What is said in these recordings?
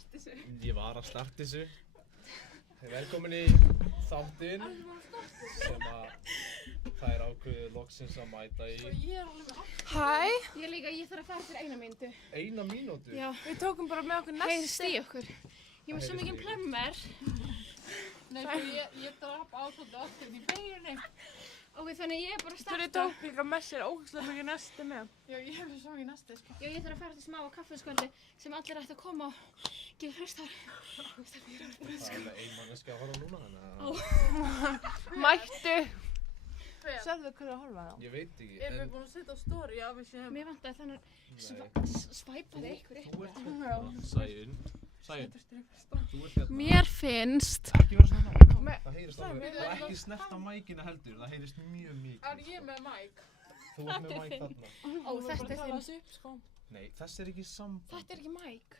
starta þessu? Ég var að starta þessu. Velkomin í þáttinn sem að það er ákveðið loksins að mæta í. Sko ég alveg með allt. Hæ? Ég þarf að fara fyrir 1 mínútu. 1 mínútu? Já. Við tókum bara með okkur Heyrst næsti. í okkur. Ég með svo mikið plömmer. Nei, sko ég drap á svolítið aftur í beginni. Ok, þannig ég bara að Þú starta. tók líka með sér ógeðslega mikið næsti með. Já, ég hef svo mikið næstu, sko. Já, ég þarf að fara til smá kaffiskvöldi sem allir ætti að koma og gefa hlustar. Það er alveg ein manneski að horfa núna, þannig að Mættu! Hver? Sérðu hverju að horfa á? ég veit ekki. Erum við búin að setja á story af þessu? Mér vantaði þannig Nei. svæpaði ykkur Þú upp. ert hérna, Sæunn. Sæunn, þú ert hérna. Mér finnst. Ekki vera svona nátt. Það heyrist alveg. Og ekki snert á mækina heldur. Það heyrist mjög mikið. Er ég með mic? Þú ert með mæk þarna. Ó, þetta er þinn. þessu upp, sko. Nei, þess er ekki samband. Þetta er ekki mæk.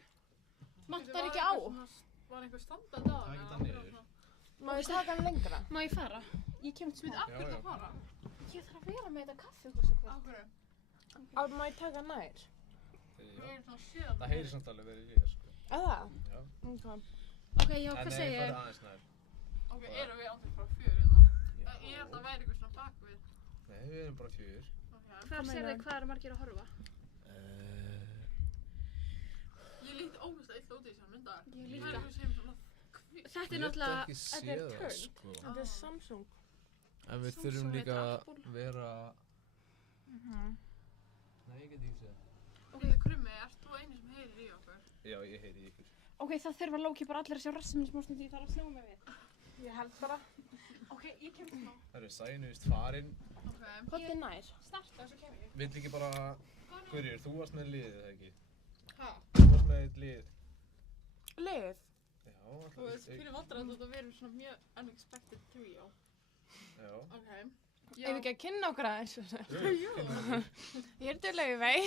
Vantar ekki á. Var einhver standað á? Það er ekki það niður. Má ég taka hann lengra? Má ég fara? Ég kemur til Við smá. ekkert Já. að fara. Ég þarf að vera með þetta kaffi og svo Á hvað. hverju? Má ég taka hann nær? Við Já. erum svona séð. Það heyrist samt alveg verið í þér, sko. Eða? Já. Ok. Ok, já, hvað segir En ég? nei, aðeins nær. Ok, erum við aldrei frá fjör hérna? Já. Ég held að væri eitthvað svona bakvið. Nei, við erum bara 4. Ok. Hvað segir þið, hvað eru margir að horfa? Ég líti ógeðslega illa út í þessar myndar. Ég Það líka. er eitthvað sem svona kvitt. Þetta er náttúrulega, ekki þetta er séð það, turn. sko. Þetta er Samsung. En við Samsung þurfum líka heitir að Apple. vera... Mhm. Nei, ég get ekki séð. Ok, Krummi, ert þú eini sem heyrir í okkur? Já, ég heyri í ykkur. ok, það þurfa Lóki bara allir að sjá rassinn smá stund því ég þarf að snúa mig við. Ég held bara. Ok, ég kemur smá. Það eru Sæunn vist farinn. Ok. Hvað er nær? Starta og svo kemur ég. Vill ekki bara... Guðrýr, þú varst með liðið, eða ekki? Hæ? Þú varst með eitt lið. Lið? Já, Þú veist, fyrir vandræðan þetta verður svona mjög unexpected trio. Já. Ok. Ef ekki að kynna okkur aðeins. Jú. Ég er duglega í vei.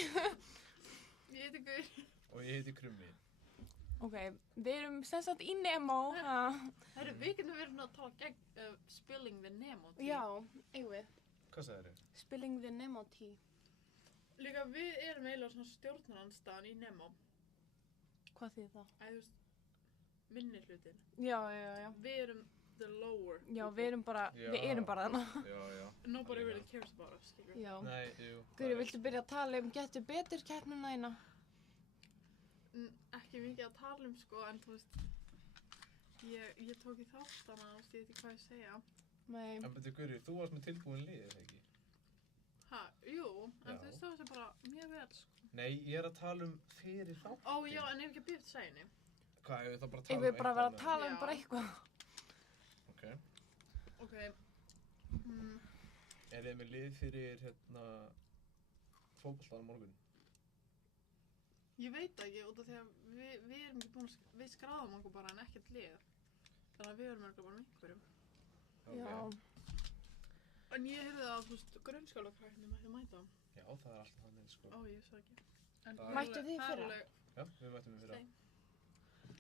Ég heiti Guð. Og ég heiti Krummi. Ok, við erum sem sagt í Nemo. Herru, við getum verið svona að tala gegn Spilling the Nemo tea. Já, eigum við. Hvað sagðir þið? Spilling the Nemo tea. Líka við erum eiginlega svona stjórnarandstaðan í Nemo. Hvað þýðir það? Þú veist, minni hlutin. Já, já, já. Við erum the lower. Já, við erum bara þarna. Já, já. Nobody Já. really cares about us, skilur. Já. Nei, jú. Guri, viltu byrja að tala um Gettu betur keppnina þína? Ekki mikið að tala um, sko, en þú veist, ég tók í þátt, þannig að ég veit ekki hvað ég segja. Nei. En betur Guðrýr, þú varst með tilbúin lið, eða ekki? Ha, jú, en Já. þú stóð þessi bara mjög vel, sko. Nei, ég er að tala um fyrir þáttin. Ó, já, en ef ekki að byrja til sæni. Hvað, ef við það bara Ég tala vil bara vera að annað? tala um Já. bara eitthvað. Ok. Ok. Er þið með lið fyrir, hérna, fótboltan á morgun? Ég veit ekki, út af því að við erum ekki búin að, við skráðum okkur bara en ekkert lið. Þannig að við erum örgulega bara með einhverjum. Ok. Já. En ég heyrði að, þú veist, grunnskólakrækni mætti mæta. Já, það er alltaf þannig, sko. Ó, ég svo ekki. En Það er- Mættuð þið í fyrra? Já, við mættum við fyrra. Stein.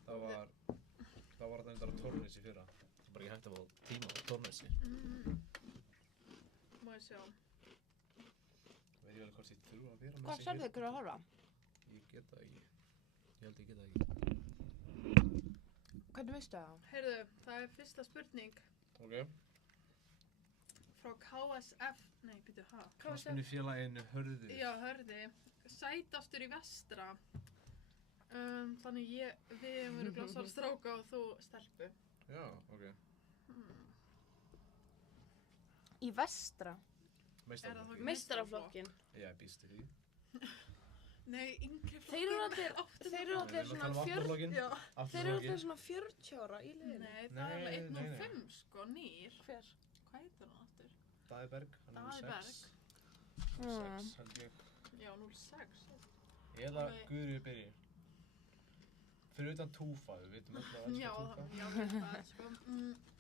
Það var þetta endar á Tórnesi fyrra. Það er bara ekki hægt að fá tíma á Tórnesi. Má ég sjá. Það veit ég vel hvort þið þurfa að vera með Hvað sérðu ykkur að horfa? Ég get það ekki. Ég held ég get það ekki. Hvernig veistu það? Heyrðu, það er fyrsta spurning Ok. frá KSF, nei, býtu, ha? Knattspyrnu félaginu Hörður. Já, hörði. Sætastur í vestra. Þannig við hefum verið glasar stráka og þú stelpu. Já, ok. Í vestra. Er það þá ekki Meistaraflokkin. Já, ég býst því. Nei, yngri flokkur. Þeir eru allir svona Já. Þeir eru allir svona 40 ára í liðinu. Nei, það er alveg Nei, nei, 105 sko, nýr. Hver? Hvað heitir hann aftur? Daði Berg, hann er Daði 6. 6 held ég. Já, 06. Eða Alveg- Guðrýr byrji. Fyrir utan Túfa, við vitum alltaf að Já, elska Túfa. já, ég veit það, sko.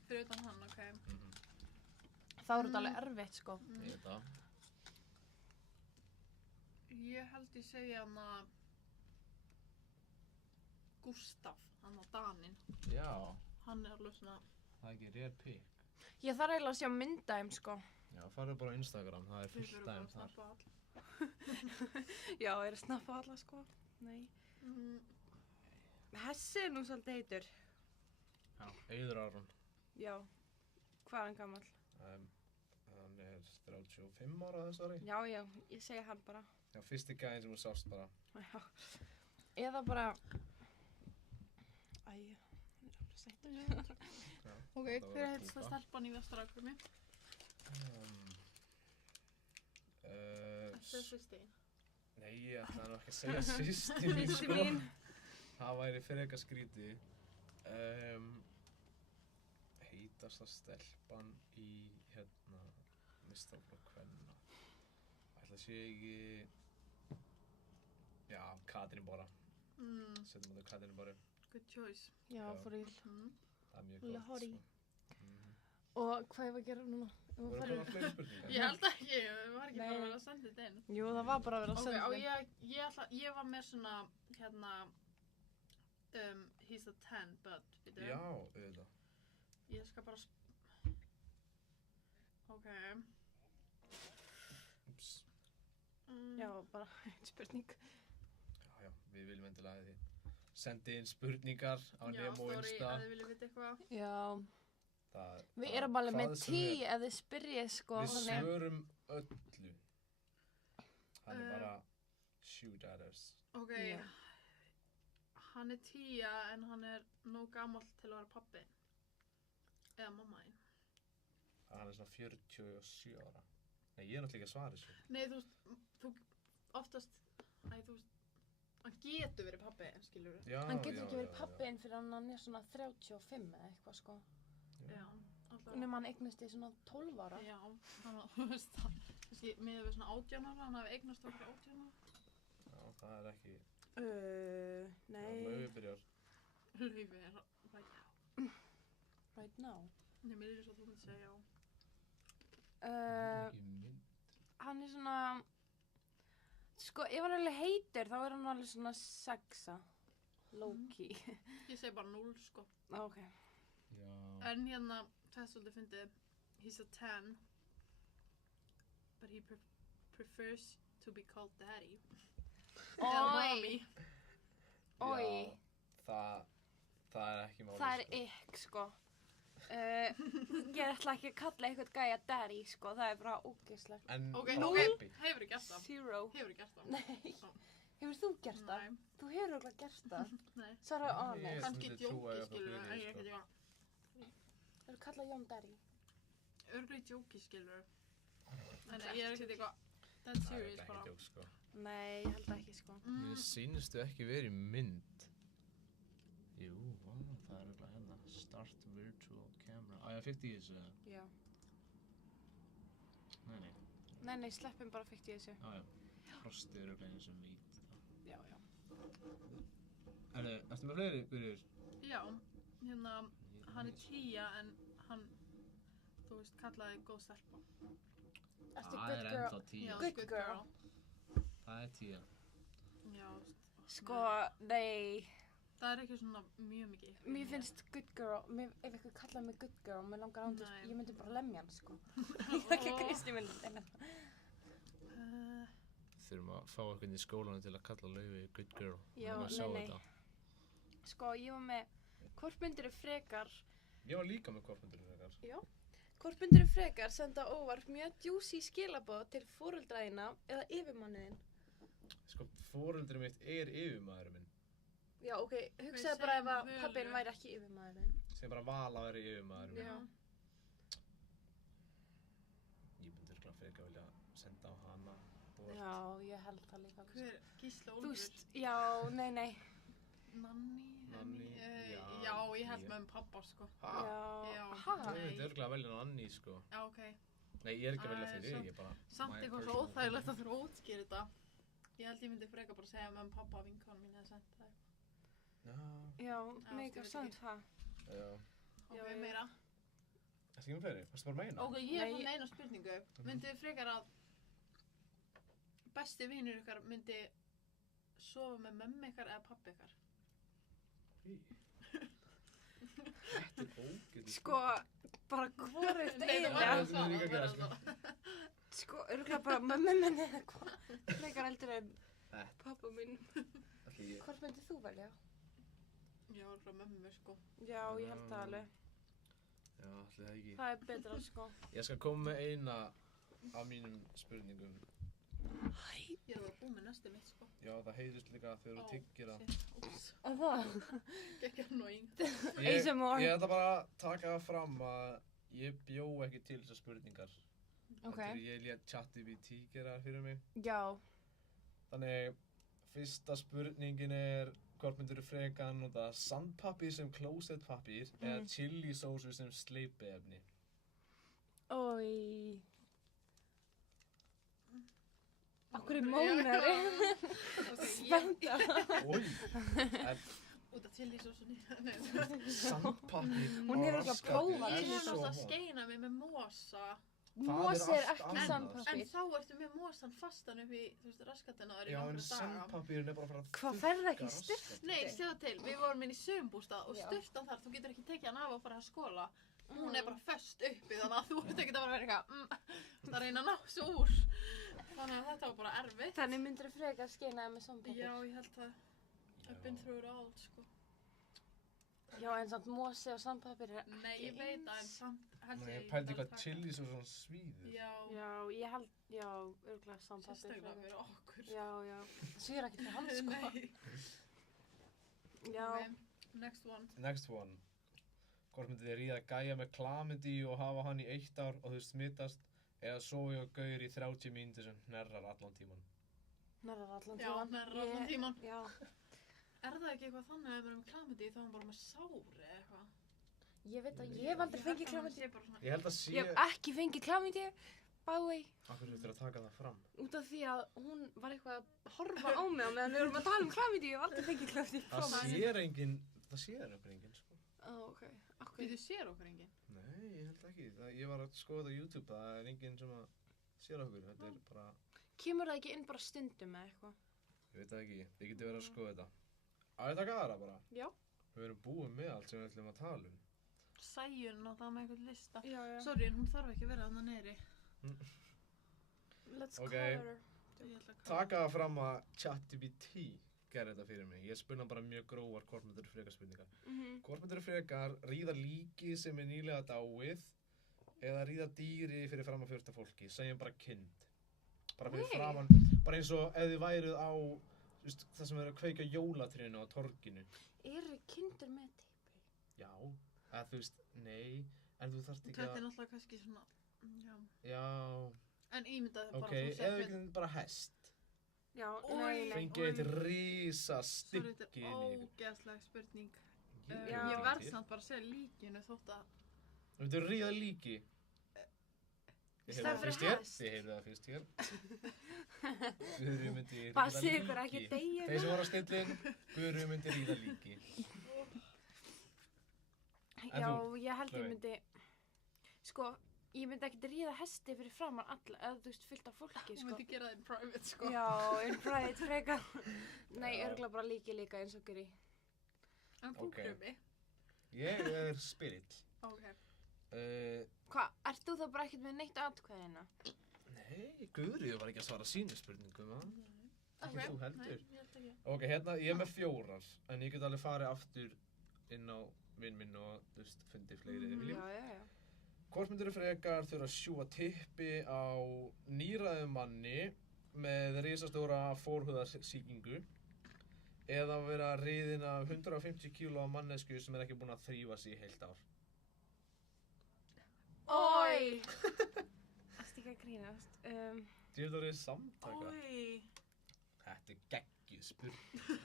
Fyrir utan hann, ok. Það eru þetta alveg erfitt, sko. Ég veit það. Ég held ég segja hann að Gustaf, hann á Danin. Já, Hann er alveg svona, það er ekki rare pick. Ég þarf eiginlega að sjá myndæm, sko. Já, farðu bara á Instagram, það er við fullt fyrir bara dæm að þar. snappa all. Já, er að snappa alla, sko. Nei. Hessi er nú svolítið heitur. Já, Auður Aron. Já. Hvað er hann gamall? Hann er 35 ára þess ári. Já, já, ég segi hann bara. Já, fyrsti gæðin sem þú sást bara. Já. Eða bara... Æ, hann er alveg sættur. Ok, það var hver að heitst það kúka. stelpan í Vestarakrumi? Þetta er sýstin. Nei, ég ætla nú ekki að segja sýsti mín, Systir sko. mín. Það væri frekar skrítið. Heitasta stelpan í, meistaraflokk kvenna. Ætla að sé ekki... Já, Katrín Bára. Setjum þetta Katrín Báru. Good choice. Já, Já. for real. Það er mjög Lilla gott, Horry. sko. Og hvað ég var að gera núna? Voru að koma fleiri spurningar? Ég held ekki, það var ekki bara Nei. að vera að senda þetta inn. Jú, það var bara að vera að Ok, senda og þeim. ég var með svona, he's a 10, but, veitu. Já, auðvitað. Ég skal bara Ok. Ups. Já, bara einn spurning. Já, við viljum endilega að þið sendi inn spurningar á Nemo Já, Insta. story, að þið viljið vita eitthvað. Já. Það- Við erum alveg með hvað sem er. 10 ef þið spyrjið, sko. Við þannig- svörum öllu. Hann er bara shoot at us. Ok, Já. hann er 10 en hann er nóg gamall til að vera pabbi. Eða mamma þín. Hann er svona 47 ára. Nei, ég er náttúrulega ekki að svara þessu. Nei, þú veist, þú oftast, þú veist, hann getur verið pabbi, skilur við. Já, Hann getur já, ekki verið já, pabbi en fyrir hann er svona 35 eða eitthvað, sko. Já, alltaf. Nefnum hann eignast í svona 12 ára. Já, þannig að þú veist það, kannski miðað við svona 18 ára, hann hafi eignast okkur 18 ára. Já, það er ekki... Nei. Laufi byrjar. Laufi er right now. Right now. Nei, mér er svo að þú myndi segja já. Ekki mynd. Hann er svona... Sko, ef hann er alveg heitur, þá er hann alveg svona 6. Low-key. Ég segi bara 0, sko. Ok. Já. En hérna, það er svolítið fyndið, he's a 10, but he prefers to be called daddy. Eða mommy. Oj. Já, það er ekki máli. Það er ykk, sko. Ég ætla ekki að kalla eitthvað gæja daddy, sko. Það er bara ógeðslegt. En Ok, bara ok, happy. hefurðu gert það? 0. Hefurðu gert það? Nei. Ó, Hefur þú gert það? Nei, Þú hefur örugglega gert það. nei. Svara Ég- honest. Kannski myndi trúa djóki, ég frá skilur Guðrýði, en ég sko. ekkert eitthvað. Þú kalla Jón daddy. Örglega djóki, skilur en ég er ekkert eitthvað, that's Það er serious ekki bara. djók, sko. Nei, ég held ekki, sko. Mér sýnistu ekki verið í mynd. Jú, það er eitthvað hérna. Start virtual camera. Á, ég fikk í þessu. Já. Nei. Nei, sleppum bara fyrst í þessu. Já. Frostið er eitthvað eins og veit. Já, já. Ertu með fleiri, Guðrýður? Já, hérna, hann er 10 en hann, þú veist, kallaði góð stelpa. Ertu good girl? 10. Já, Good girl. Það er 10. Já, Sko, nei. það er ekki svona mjög mikið. Mér finnst good girl, ef eitthvað kallaði mig good girl, mér langar ándur, Nei. ég myndi bara lemja hann, sko. Ég er ekki að grýst, ég myndi lemja hann. Þurfum að fá eitthvað í skólanum til að kalla Laufi good girl. Já, Við sjá nei. þetta. Sko, ég var með, hvort myndir frekar, Ég var líka með korpundur frekar. hvort myndir frekar senda óvart mjög djúsi skilaboð til foreldræðina eða yfirmanniðin? Sko, foreldri mitt er yfirmaðurinn minn. Já, ok, hugsaðu segjum bara ef að Völu. pabbinn væri ekki yfirmaðurinn. Sem bara val að vera yfirmaðurinn minn. Já. Ég myndi örugglega frekar vilja senda á hana. óvart. Já, ég held það líka. Hver, Gísla Þú Úlfur? veist, já, nei. Nanni? Nanny, já, Já, ég held ég- með pappa, sko. Ha? Já. Ha? Ég Nei. myndi örugglega velja Nanny, sko. Já, ok. Nei, ég er ekki að velja Æ, fyrir svo- þig, ég bara... Samt my eitthvað svo personal óþægilegt að þurfa að útskýra þetta. Ég held ég myndi frekar bara segja með pappa og vinkonum mín eða senda það. Já, Já, Já, mega ég veit sant ekki. það. já. Ok, Já, já. meira. Ertu ekki með fleiri? Varstu bara að meina? Ok, ég er Nei. fann eina spurningu. Myndið þið frekar að besti vinur ykkar myndi sofa með mömmu ykkar eða pappi ykkar? Þetta er ógeðið. Sko, bara hvorugt Nei, það var eiginlega. að Það er líka að gera, svara. Sko, örgulega bara mömmu minni eða hvað. Frekar eldur en Þetta. pappa minn. Ætli ég... Hvort myndið þú velja? frá mömmu, sko. Já, ég held það alveg. Já, allir það ekki. Það betra, sko. Ég skal koma með eina af mínum spurningum. Ég bara búin með næstu mitt, sko. Já, það heyrist líka þegar þú tyggir það. Úps, Og það? ekki annoying. ASMR. Ég ætla bara að taka það fram að ég bjó ekki til þessar spurningar. Ok. Heldur ég lét ChatGPT gera það fyrir mig. Já. Þannig, fyrsta spurningin hvort myndirðu frekar nota sandpappír sem klósettpappír eða chilisósu sem sleipiefni? Ói. Akkur mónari. Spennta. Ói, Út af chili-sósunni. sandpappír. Hún hefur örugglega prófað Ég hef svo náttúrulega vont. skeina mig með mosa. Mosi allt ekki annað. En sandpappír. þá ertu með mosan fastan upp í, þú veist, raskatina þar í Já, en nokkra daga. sandpappírin bara að fara að Hvað ferðu ekki þurrka styrkt? rassgatið. Nei, séu það til, við vorum inn í sögumbústað og Já. sturtan þar, þú getur ekki tekið hann af og fara að skóla. Hún bara föst uppi þannig að þú ert ekki að vera eitthvað, að reyna að ná svo úr. Þannig að þetta var bara erfitt. Þannig myndir þú frekar skeina með sandpappír. Já, ég held það. I've been through it all, sko. Já, en samt mosi og sandpappír Nei, ég veit það, en samt held Nei, ég ég pældi myndi hvað taka- chilisósan svíður. Já, Já, ég held, já, örgulega sandpappír. sérstaklega fyrir okkur. Já, já. Það svíður ekkert fyrir hann, sko. Nei. Já. Okay, next one. Next one. Hvort myndið þið ríða gæja með klamydíu og hafa hann í 1 ár og þau smittast eða sofa hjá gaur í 30 mínútur sem hnerrar allan tíman? Nærrar allan Já, tíman. nærrar allan tíman. Já. Er það ekki eitthvað þannig að ef maður er með klamyndi þá er maður bara með sári eða eitthvað? Ég veit að ég hef aldrei fengið klamydíu. Ég held að sé... Ég hef ekki fengið klamydíu, by the way. Akkur þurftir að taka það fram. Út af því að hún var eitthvað að horfa á mig á meðan við vorum að tala um klamydíu. Ég hef aldrei fengið klamydíu. Það sér enginn, sko. Ok. Akkur. Við þú sér okkur enginn? Nei, ég held ekki. Ég var að skoða þetta á YouTube, það er enginn sem að sér okkur. Þetta er bara... Kemur það ekki inn bara stundum eða eitthvað? Ég veit það ekki, ég geti verið að skoða þetta. Á ég taka aðra bara? Já. Við erum búin með allt sem við ætlum að tala um. Sæjun og það með einhvern lista. Já, já. Sorry, en hún þarf ekki að vera þarna neyri. Let's Ok. call her. Taka það fram að ChatGPT gerði þetta fyrir mig. Ég spurði hann bara mjög grófar hvort myndirðu frekar spurningar. Hvort myndirðu frekar ríða líki sem er nýlega dáið eða ríða dýri fyrir fram að 40 fólki, segjum bara kind. Bara fyrir framan, bara eins og ef þið værið á það sem er að kveika jólatrénu á torginu. Eru kindur með typi? Já, eða þú veist, nei, en þú þarft ekki Þetta er að... náttúrulega kannski svona, já. Já, En ímyndaði bara ok, þú eða sér ekki bara hest. Já, Oj. nei. Fengið eitt rísa Sorry, þetta stykki er niður. ógeðsleg spurning. Já. Ég verð samt bara að segja líkinu þótt að... Þú myndir ríða líki? Ég heyrði Staðan það fyrir fyrst hér. hest. Ég heyrði það fyrst hér. Guðrún myndi ríða Passið ykkur ekki líki. deyja. Þeir sem voru á snillin, Guðrún myndi ríða líki. En Já, þú, ég held ég Laufey? myndi, sko, ég myndi ekkert ríða hesti fyrir framan alla, eða þú veist, fullt af fólki, Hún sko. myndi gera það in private, sko. Já, in private frekar. Nei, Já. örgulega bara líka eins og guri. En þú Ok. krummi. ég er spirill. Ok. Hvað, ert þú þá bara ekkert með neitt atkvæðina? Nei, Guðrún var ekki að svara sínu spurningum, ha? Ekki þú heldur. Nei, ég held ekki. Ok, hérna, ég er með 4, en ég get alveg farið aftur inn á vinn minn og, þú veist, fundið fleiri ef viljum. Já. Hvort myndirðu frekar þurfa að sjúga tippi á níræðum manni með risastóra forhúðarsýkingu eða vera riðin af 150 kíló af mannesku sem er ekki búin að þrífa sig í heilt ár? Ói! Erstu ekki að grínast? Dýrðorið samtaka. Ói. Þetta er geggjuð spurning.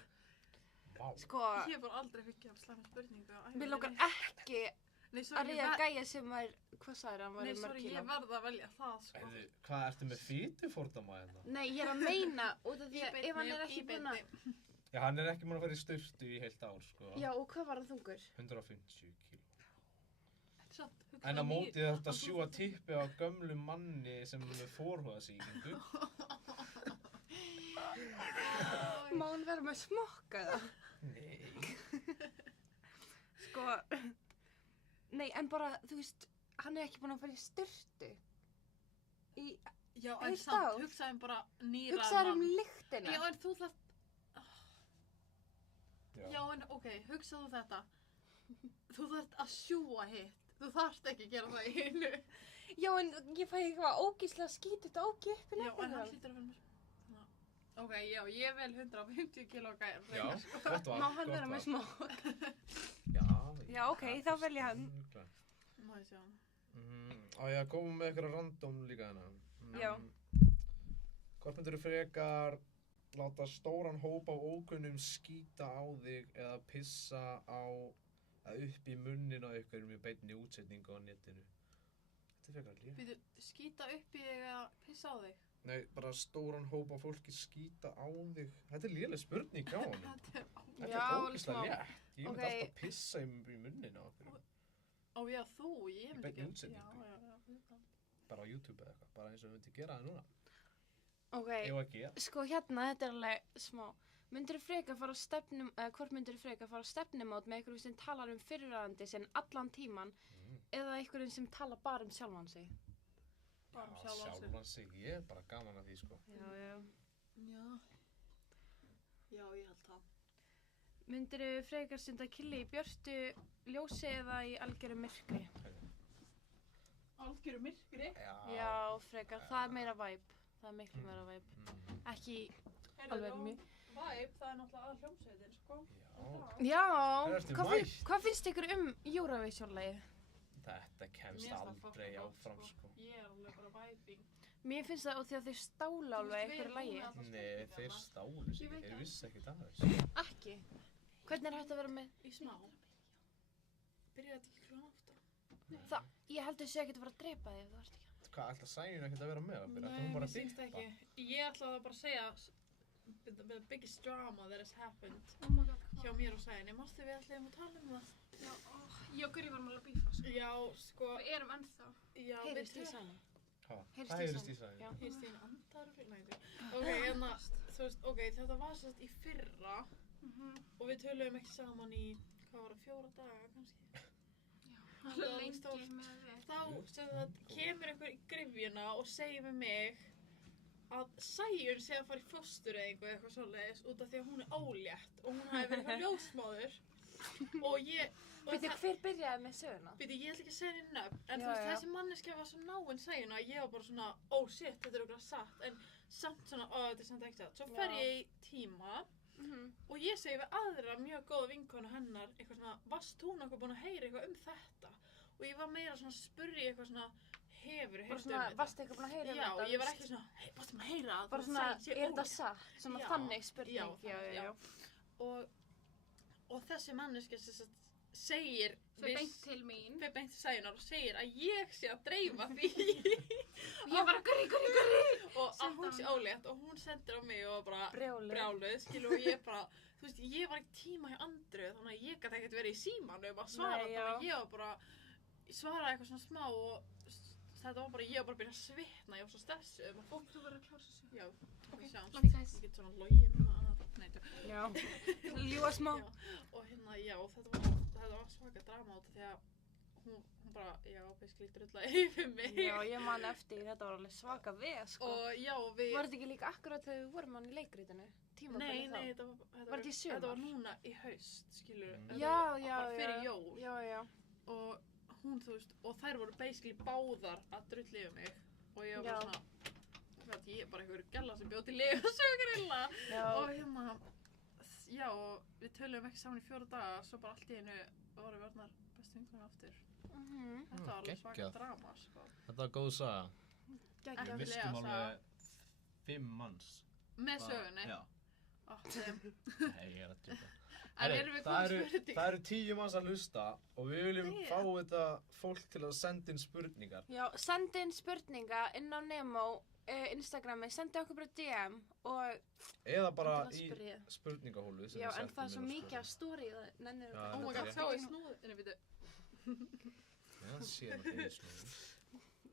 Vá. Sko, Ég hef bara aldrei fengið af slæma spurningu á ævinni. mér lókar ekki Nei, að sorry, ríða gæja sem var, hvað sagði hann, var Nei, í mörg sorry, kíló? ég verð að velja það, sko. Heyrðu, hvað ertu með fitufordóma hérna? Nei, ég er að meina, út af því að ef hann er ekki Í búinn að... beinni. Já, hann er ekki búin að fara í sturtu í heilt ár, sko. Já, og hvað var hann þungur? 150 kíló. Samt, hugsa En á ný- móti þetta sjúga tippi á gömlum manni sem er með forhúðarsýkingu. Má hann vera með smokka það? Nei. Sko, nei, en bara, þú veist, hann er ekki búinn að fara í styrtu. Já, en Heilt samt, ár? hugsaðum bara nýra Hugsaður lyktina. Já, en þú það... Já, Já, en ok, hugsaðu þetta. Þú þarft að sjúga hitt. Þú þarft ekki að gera það í hinu. Já, en ég fæ eitthvað ógíslega skítið ógi upp í Já, en hann nefnum. hlýtur að vera mér. Ok, já, ég vel 150 kíló gæjar. Já, gott val. Má hann vera með smá? Já, ok, þá vel ég hann. Má ég sjá. Á ég að koma með eitthvað random líka hérna. Já. Hvort myndirðu frekar láta stóran hóp af ókunnum skíta á þig eða pissa upp í munnin á einhverjum í beinni útsetningu á netinu? Þetta er frekar létt. Býtu, skýta upp í þig eða pissa á þig? Nei, bara stóran hóp af fólki skíta á þig. Þetta er léleg spurning á honum. Þetta er Þetta Já, er alveg ógeðslega smá. létt. Ég myndi Ok. alltaf pissa í munnin á einhverjum. Ó já, þú, ég myndi beinni ekki. útsendingu. Já. Bara á YouTube eða eitthvað. Bara eins og við myndi gera það núna. Ok, Ef að gera. sko hérna, þetta er alveg smá. Myndirðu frekar fara á hvort myndirðu frekar fara á stefnumót með einhverjum sem talar fyrirverandi sinn allan tíman eða einhverjum sem talar bara sjálfan sig? Bara Já, sjálfan sig. sjálfan sig. Ég er bara gaman að því, sko. Já. Já. Já, ég held það. Myndirðu frekar stunda killi í björtu ljósi eða í algjöru myrkri? Algjöru myrkri. Já, frekar. Það er meira væp. Það er miklu meira væp. Ekki alveg mjög. Vibe, það er náttúrulega að hljómsveitin, sko. Já, ertu hvað mætt? hvað finnst ykkur Eurovision-lagið? Þetta kemst Mér finnst það aldrei fucking áfram, gott, sko. Ég er alveg bara vibing. Mér finnst það út því að þau stála alveg einhverju lagi. Nei, þeir stálu sig. Ég veit Þeir það. vissi ekki það þessu. Ekki. Hvernig er hægt að vera með? Í smá. Byrjaði þetta ekki klukkan 8? Það, ég held að sé ekki að vera að drepa þig ef þú ert ekki. Hvað, ætla Sæjun ekkert að vera með okkur? Ætla Nei, hún bara mér að finnst dippa? ekki. Ég ætlaði bara að segja the biggest drama that has happened Oh my god, hjá mér og Sæjunni. Manstu við ætlaðum að tala um það? Já, ég og Guri varum alveg að bífa, sko. Já, sko. Við erum ennþá. Já, Heyrist við í sæni? Hvað? Heyrist Hvað í heyrist í Sæunni? Sæjun? Já. Heyrst þín andar fyrir nættu. Ok, hérna, þú veist, ok, þetta var sérst í fyrra og við töluðum ekki saman í, hvað var það, 4 daga kannski? Alveg alveg lengi stórt. með við. Þá sem það kemur einhver í gryfjuna og segir við mig að Sæjun sé að fara í fóstureyðingu eða eitthvað svoleiðis út af því að hún er ólétt og hún hafi verið hjá ljósmóður og ég... og Veitu, hver byrjaði með söguna? Býtu, ég ætla ekki að segja henni nöfn, en Já, þú veist, já. þessi manneskja var svo náinn Sæjun að ég var bara svona, oh shit, þetta er okkur satt, en samt svona, þetta er samt ekki satt. Svo fer Já. ég í tíma og ég segi við aðra mjög góða vinkonu hennar, eitthvað svona, varst þú nokkuð búin að heyra eitthvað um þetta? Og ég var meira svona að spurja eitthvað svona, hefur Bara heyrt um svona, þetta? varstu eitthvað búin að heyra um Já, þetta? ég var ekki svona, hey, varstu maður að heyra það? Bara svona, er þetta satt? Svona Já. þannig spurning. Já. Og þessi manneskja sem sagt segir Svo beint til mín. Fer beint til Sæjunar og segir að ég sé að dreifa því Og ég bara, Guri. og að hún sé ólétt og hún sendir á mig og bara Brjáluð. skilu og ég bara, þú veist, ég var ekki tíma hjá Andru þannig að ég gæti ekkert verið í símanum að svara Nei, þannig að já. ég var bara, ég svaraði eitthvað svona smá og þetta var bara, ég var bara að byrja að svitna, ég var svo stressuð og fólk, Þú verður að klása sig. já, Ok, við sjáumst. love you guys. Ég get svona logið núna, nei, Já. Ljúa smá. Já, og hérna, já, þetta var svaka drama út af því að hún bara, já, basically drullaði yfir mig. Já, ég man eftir, þetta var alveg svaka við, sko. Og já, við... Var þetta ekki líka akkurat þegar við vorum hann í leikritinu? Tímabilið þá? Nei, Var þetta í sumar? Þetta var núna í haust, skilur. Já, Bara fyrir jól. Já. Og hún, þú veist, og þær voru basically báðar að drulli yfir mig. Og ég var bara Já. svona, ég er bara einhver gælla sem bjóð til lyfjasögurilla. Já. Og hérna, já, og við töluðum ekki saman í 4 daga, svo bara allt í einu voru við orðnar bestu vinkonur aftur. Þetta var alveg svaka geggjað. drama, sko. Þetta var góð saga. Gægja. Við Við mistum mistum alveg alveg 5 manns. Með sögunni. Já. Nei, ég er að djóka. En erum við komið spurning? Það eru 10 manns að hlusta og við viljum Damn. fá þetta fólk til að senda inn spurningar. Já, sendi inn spurninga inn á Nemo Instagrami, sendi okkur bara DM og Eða bara Endilega í spyrja. spurningahólu sem já, við en það er svo settum inn á mikið af spurningar. story og nennir Já, Oh my þetta god, er þá er snúð. Nei, býtu. Já, það sé náttúrulega í snúðu.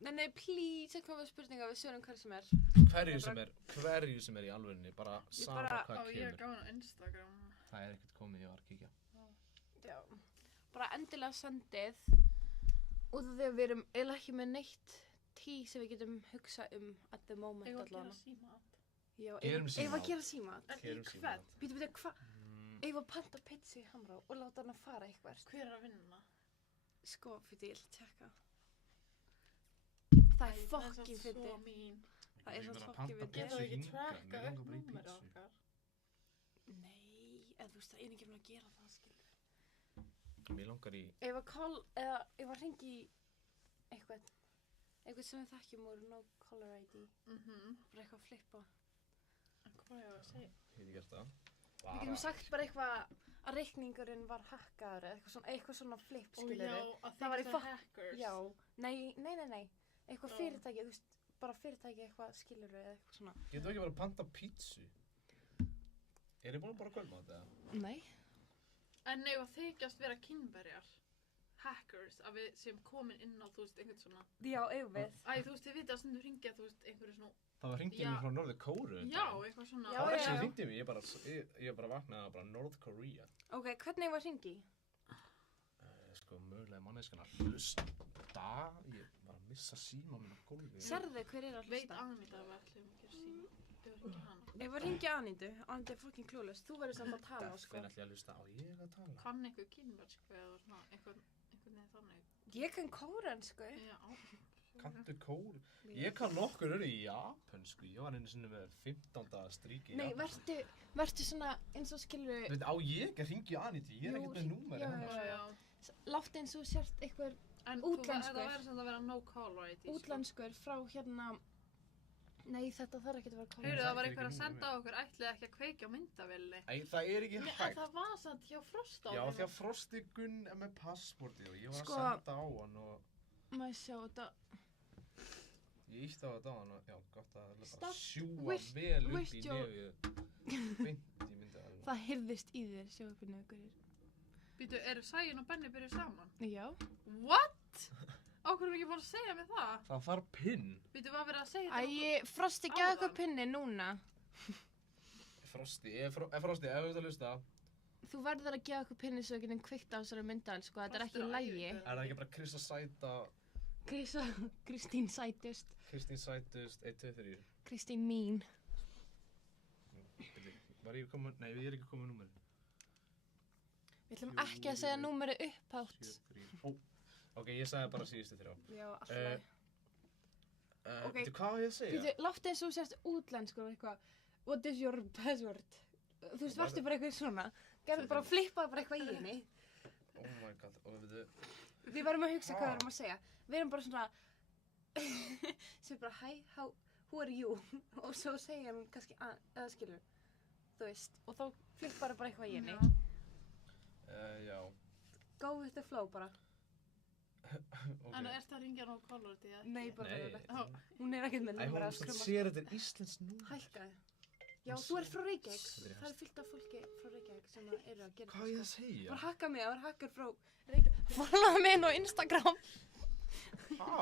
Nei, please, að koma spurninga við sögum hver sem er. Hverju sem er í alvörinni, bara sama bara- hvað Á, ég er kemur. gáðin á Instagram. Það er ekkert komið, ég var að kíkja. Já, bara endilega sendið út af því að við erum eiginlega ekki með neitt sem við getum hugsað at the moment Eigum við að allavega. gera símat? Já, Gerum eigum við símat. að gera símat? En í Gerum hvern? Býtu, hvað? Ég var panta pizza í Hamrá og láta hana fara eitthvað. Hver að vinna? Sko, fyrir ég ætla að tjekka. Það er fokkin Það er fyndið. svo mín. Það er Ég svo meina, fokkin panta fyndið. Geta pizza ekki hingað, tracka mig langar upp bara í númerið pizzu. okkar? Nei, eða þú veist, það er ekki að gera það, skilur. Mér langar í... Ef að call, eða ef að ringi í eitthvað sem við þekkjum úr no caller ID, bara eitthvað að flippa. En hvað er að segja? Ég hef gert það. Við getum sagt bara eitthvað að reikningurinn var hackaður eða eitthvað svona flip, Og skilur já, við. að Það var í þykist fokk- það hackers. Já, nei. Eitthvað Já. fyrirtæki, þú veist, bara fyrirtæki eitthvað skilur við eða eitthvað svona. Getum við ekki bara að panta pítsu? Er ég búin að bara kaupa þetta? Nei. En ef að þykjast vera kynverjar, hackers, að við sem komin inn á, þú veist, einhvern svona... Já, eigum við. Æ, þú veist, þið vitið að stundum hringja, þú veist, einhverju svona... Það var hringt í Já. mig frá Norður Kóru. Já, eitthvað svona... Já, Það var já. ekki hringt í mig, ég bara vaknaði bara North Korea. Ok, hvernig var hringi? Sko, mögulega manneskjan að hlusta. Ég var að missa síma minn á gólfi. Sérðu hver er að Veit hlusta? Anita að við ætlum að gera síma. Ef við hringja hana. Ef að hringi Anítu, Anítu er fucking clueless. Þú verður samt að tala, sko. Hvernig ætla ég að hlusta á ég að tala? Kann einhver kynversku eða svona, einhvern veginn þannig. Ég kann kórensku. Já. Kanntu Kóru? Ég kann nokkur eru í japansku. Ég var einu sinni með 15. strík í Nei, japansku. vertu svona eins og skilur... Veit, á ég ekki að hringja Anítu? Ég er Jú, ekkert með númeri já, hennar. Já. Láttu eins og sért eitthvað En Útlenskur. það verður samt að vera no caller ID, sko. útlenskur frá hérna... Nei, þetta þarf ekki að vera Heyrðu, kórensku. það var Þetta er einhver að ekki senda á okkur, ætlið ekki að kveikja á myndavélinni. Æ, það er ekki Nei, en hægt. það var samt hjá Frost á Já, þeim. því að Frosti Gunn er með passportið og ég var Sko- að senda á hann og Má ég sjá þetta. ég ítti á þetta á hann og já, gott að það er bara Start sjúga with- vel upp with í your- nefið. Beint í myndavélina. Það heyrðist í þér, sjá upp í nögurir. Býtu, eru Sæjun og Benni byrjuð saman? Já. What? Áhverjum ekki búin að segja mér það? Það þarf pinn. Býtu, hvað verið að segja þetta? Æ, Frosti, geða Áðan. okkur pinni núna. Frosti, Frosti, ef þú ert að hlusta, Þú verður að geða okkur pinni svo við getum kveikt á þessari myndavél, sko. Þetta er ekki í lægi. er það ekki bara Krista Sæta, Kristín sætust. Kristín Sætust, 1, 2, 3. Kristín mín. Var ég komin, nei, ég er ekki komin númeri. Við ætlum ekki að segja númerið upphátt. 7, 3, ó. Ok, ég sagði bara síðustu 3. Já, alltaf. Ok. Veitu, hvað var ég að segja? Þú láttu eins og þú sért útlenskur og eitthvað. What is your password? Þú veist, varstu bara eitthvað svona. Gerðu bara, flippaðu bara eitthvað í henni. Oh my god, og veitu, Við verðum að hugsa hvað við erum að segja. Við erum bara svona... sem bara, hi, who are you? Og svo segja hann kannski, eða skilur. Þú veist, og þá flippaðu bara eitthvað í henni. já, Go with the flow bara. ok. En ert það að ringja no caller ID? eða Nei, ekki? bara Nei, röðulegt. Já. Hún er ekkert með Æ, hún númer að samt skrumma. sér þetta er Íslands númer. Hækkaði. Já, Hún þú ert sér- frá Reykjavík. Þetta er Það er fullt af fólki frá Reykjavík sem eru að gera Hvað var ég að sko. segja? Bara hakka mig, það var hakkar frá Reykjavík. Follow mig inn á Instagram. Hæ?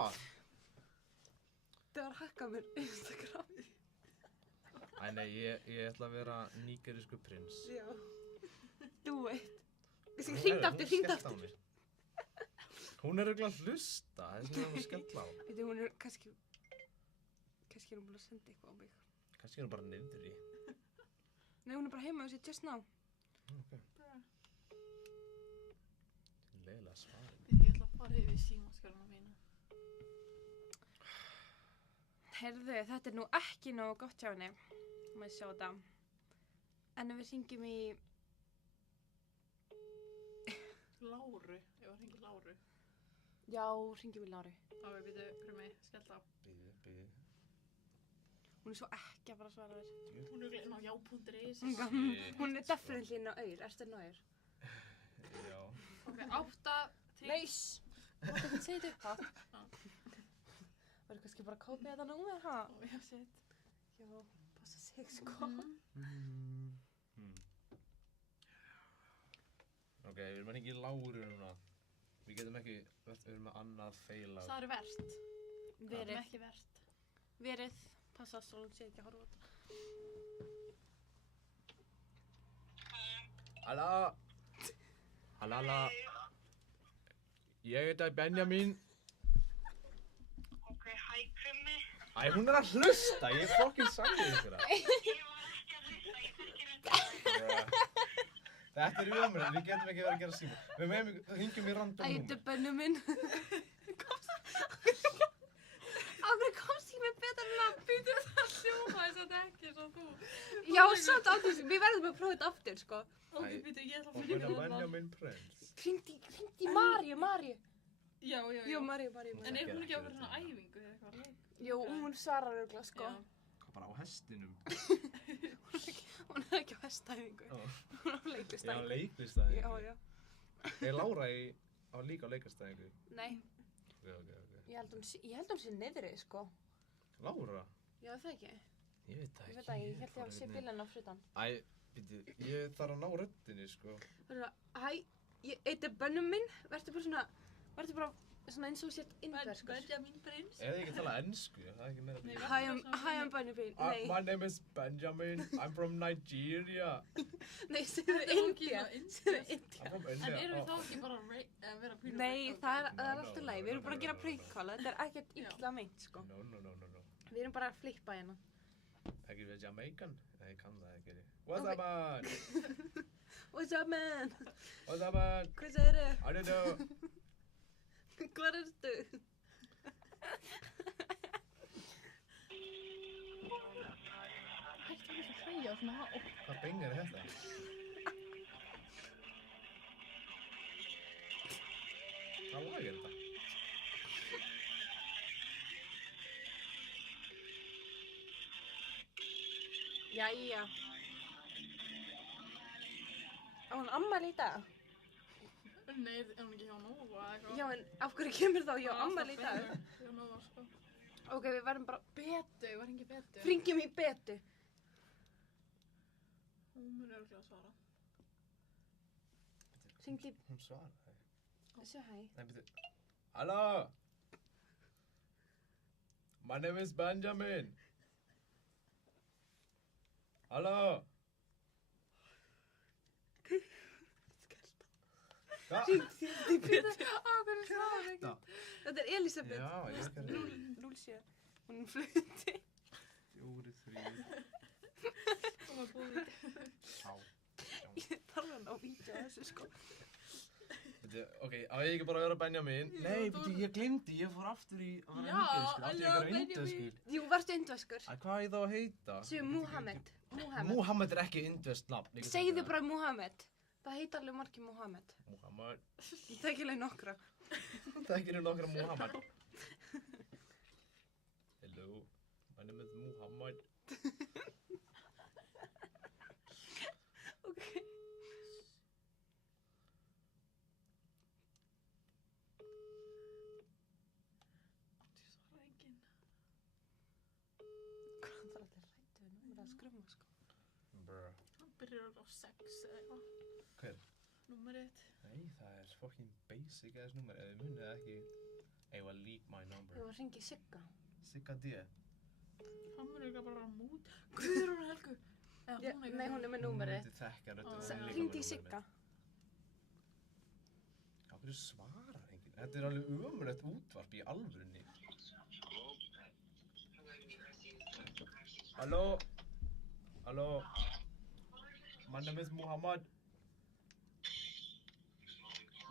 Það var hakka mér Instagram. Æ, nei, ég ætla að vera nígerísku prins. Já. Do it. Hún Hringd er- aftur, hún hringd skellti á aftur. mig. Hún er örugglega að hlusta, þess vegna er hún skell á. Veitu, hún er kannski er hún búin að senda eitthvað á mig. Kannski er hún bara niðri. Nei, hún er bara heima og sér just now. Ok. Leiðilega svarið. Ég ætla að fara yfir símaskjáluna mína. Heyrðu, þetta er nú ekki nógu gott hjá henni. Má ég sjá þetta. En ef við hringjum í... Láru, ég var að ringja Láru. Já, hringjum í Láru. Á, við býtu, krummi, skellt á. Bíðu. Hún er svo ekki að fara að svara þér. Hún er inn á já.is. Hún er definitely inn á Aur. Erstu inn á Aur? Já. Ok, 8, 3. Nei, þú ætti ekki að segja þetta upp hátt. Var kannski bara að kópia þetta númer, ha? Ó, já, shit. Já, passa sig, sko. Ok, við erum ekki í Láru núna. Við getum ekki, við erum með annað feila. Það er verst. Það er Verið, ekki verst. verið. Passa svo hún sé ekki að horfa á þetta. Alla. Ég heiti Benjamin. Ok, hæ krummi. Æ, hún er að hlusta, ég fucking sagði ykkur það. Ég var ekki að hlusta, ég þekki þetta. Þetta er ömurlegt, við getum ekki verið að gera síma. Við meðum, hingjum í random Ættu númer. Benjamin. Á hverju komst ég með betra nafn? Býtu það hljóma þess að þetta ekki svo þú. Já, samt áttið, við verðum að prófa þetta aftur, sko. Ok, Æ, býtu, ég ætla að Og finna það. Benjamin Prince. Hringdi í Maríu. Já. Jú, Maríu. En er hún ekki á fyrir svona æfingu eða eitthvað leik? Jú, hún svarar örugglega, sko. Já. Bara á hestinum. Hún er ekki á hestæfingu. Já. Hún er á Já, leiklistæfingu. leiklistæðingu. Já. Er Lára líka á leiklistæðingu? Nei, Ok. ég held hún sé niðri, sko. Lára? Já, það ekki. Ég veit það Ég veit að ég held ég að sé bílinn á frutan. Æ, býttu, ég þarf að ná röddinni, sko. Það er að, hæ, ég heiti Benjamin, verður bara svona eins og sért indverskur. Benjamin Prince. Eða ég ekki tala ensku, það er ekki meira Nei, því. Hi, I'm Benjamin. Nei, My name is Benjamin, I'm from Nigeria. nei, segðu Þetta er India. ógeðslega Segðu I'm India. from En India. erum við þá ekki bara að vera pínu? Nei, það er No, alltaf no, leið. no, Við erum bara no, að gera no, no. prank-call. Þetta er ekkert illa meint, sko. No. Við erum bara að flippa hérna. Ekki við Jamaican? Nei, ég kann það ekki. What's up, man? What's up, man? What's up, man? Hvað segirðu? How do you do? Hvað ertu? Hættu að hlæja svona hátt. Hvað bengar er þetta? Hvað lag er þetta? Jæja. Á hún ammæli í dag? Nei, er hún ekki hjá Nova eða eitthvað? Já, en af hverju kemur þá? Já, ammæli í dag. Hjá Nova, sko. Ok, við verðum bara, Betu, var hengi Betu? hringjum í betu. Hún mun örugglega að svara. Hringdi, Hún svaraði. sjá hæ. Nei, betur. Halló! My name is Benjamin. Halló! Hvað? Hringdi í betu. Á, hvernig svarar ekki? Þetta er Elisabeth. Já, ég skal reyna. 07. Hún er fluti. 4, 3, Hún var búið. á. Ég þarf að ná vídeo af þessu, sko. Betur, ok, á ég ekki bara að vera Benjamin? Jú, Nei, þú- betur, ég glemdi, ég fór aftur í að vera Já, indverskur. Átti ég að vera halló, indverskur? Jú, verðstu indverskur. Að hvað á ég þá að heita? Séu Muhammed. Muhammed er ekki indverst nafn. ég get sagt Segðu það. bara Muhammed. Það heita alveg margir Muhammed. Muhammad. Það er ekki alveg nokkra. Það ekki nokkra Muhammad. Hello, my name is Muhammad. Ok. Svarar enginn. Hvað það er allir rættu við númer að skrumma, sko. Bruh. Hann byrjar á 6 eða eitthvað. Hver? Númer 1. Nei, það er fucking basic ass nummer. Ef þið munið ekki, ég var leak my Ég number. var að ringi Sigga. Sigga D. Hann mun örugglega bara að mút. Guðrún Helgu. Eða Já, hún nei, hún er með númerið. Hún myndi þekkja röddina, Ó. hún er líka með Ringdi í númerið Sigga. mitt. Á hverju svarar enginn? Þetta er alveg ömurlegt útvarp í alvörunni. Halló? Halló? My name is Muhammad.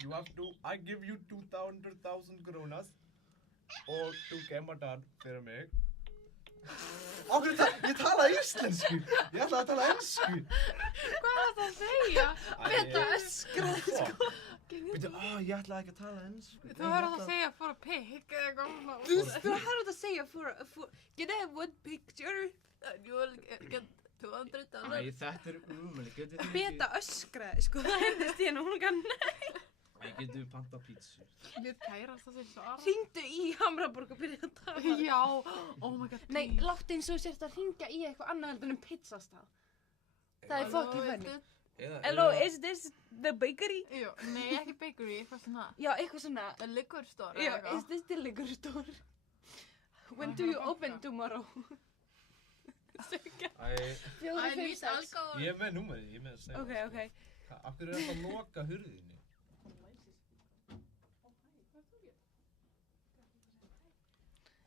You have to, I give you 200,000 krónas og þú kemur það fyrir mig. Okkur, ég tala íslensku. Ég ætla að tala ensku. Hvað er það að segja? Beta öskraði, sko. Býttu, ég ætla ekki að tala ensku. Þú verður að segja for a pig eða eitthvað svona. Þú hefur að segja can I have one picture? You will get 200,000. Æ, þetta er umöðlega. Beta öskraði, sko. Það hefðist í hennu, hún kann. Ég getur panta pítsu. Mér kærast það sem svara. Hringdu í Hamraborg og byrja að tala. Já, oh my god. Nei, láttu eins og þú sért að hringja í eitthvað annað heldur en pizzastað. Það er fucking funny. Hello, is this the bakery? Jú, nei, ekki bakery, eitthvað svona. Já, eitthvað svona. A liquor store Já, eða is this the liquor store? When Það do er you að open banka. tomorrow? Æ, 4, 5, 6. alcohol. ég er með númerið, ég er með að segja. Ok, ok. Af hverju er þetta að loka hurðinni?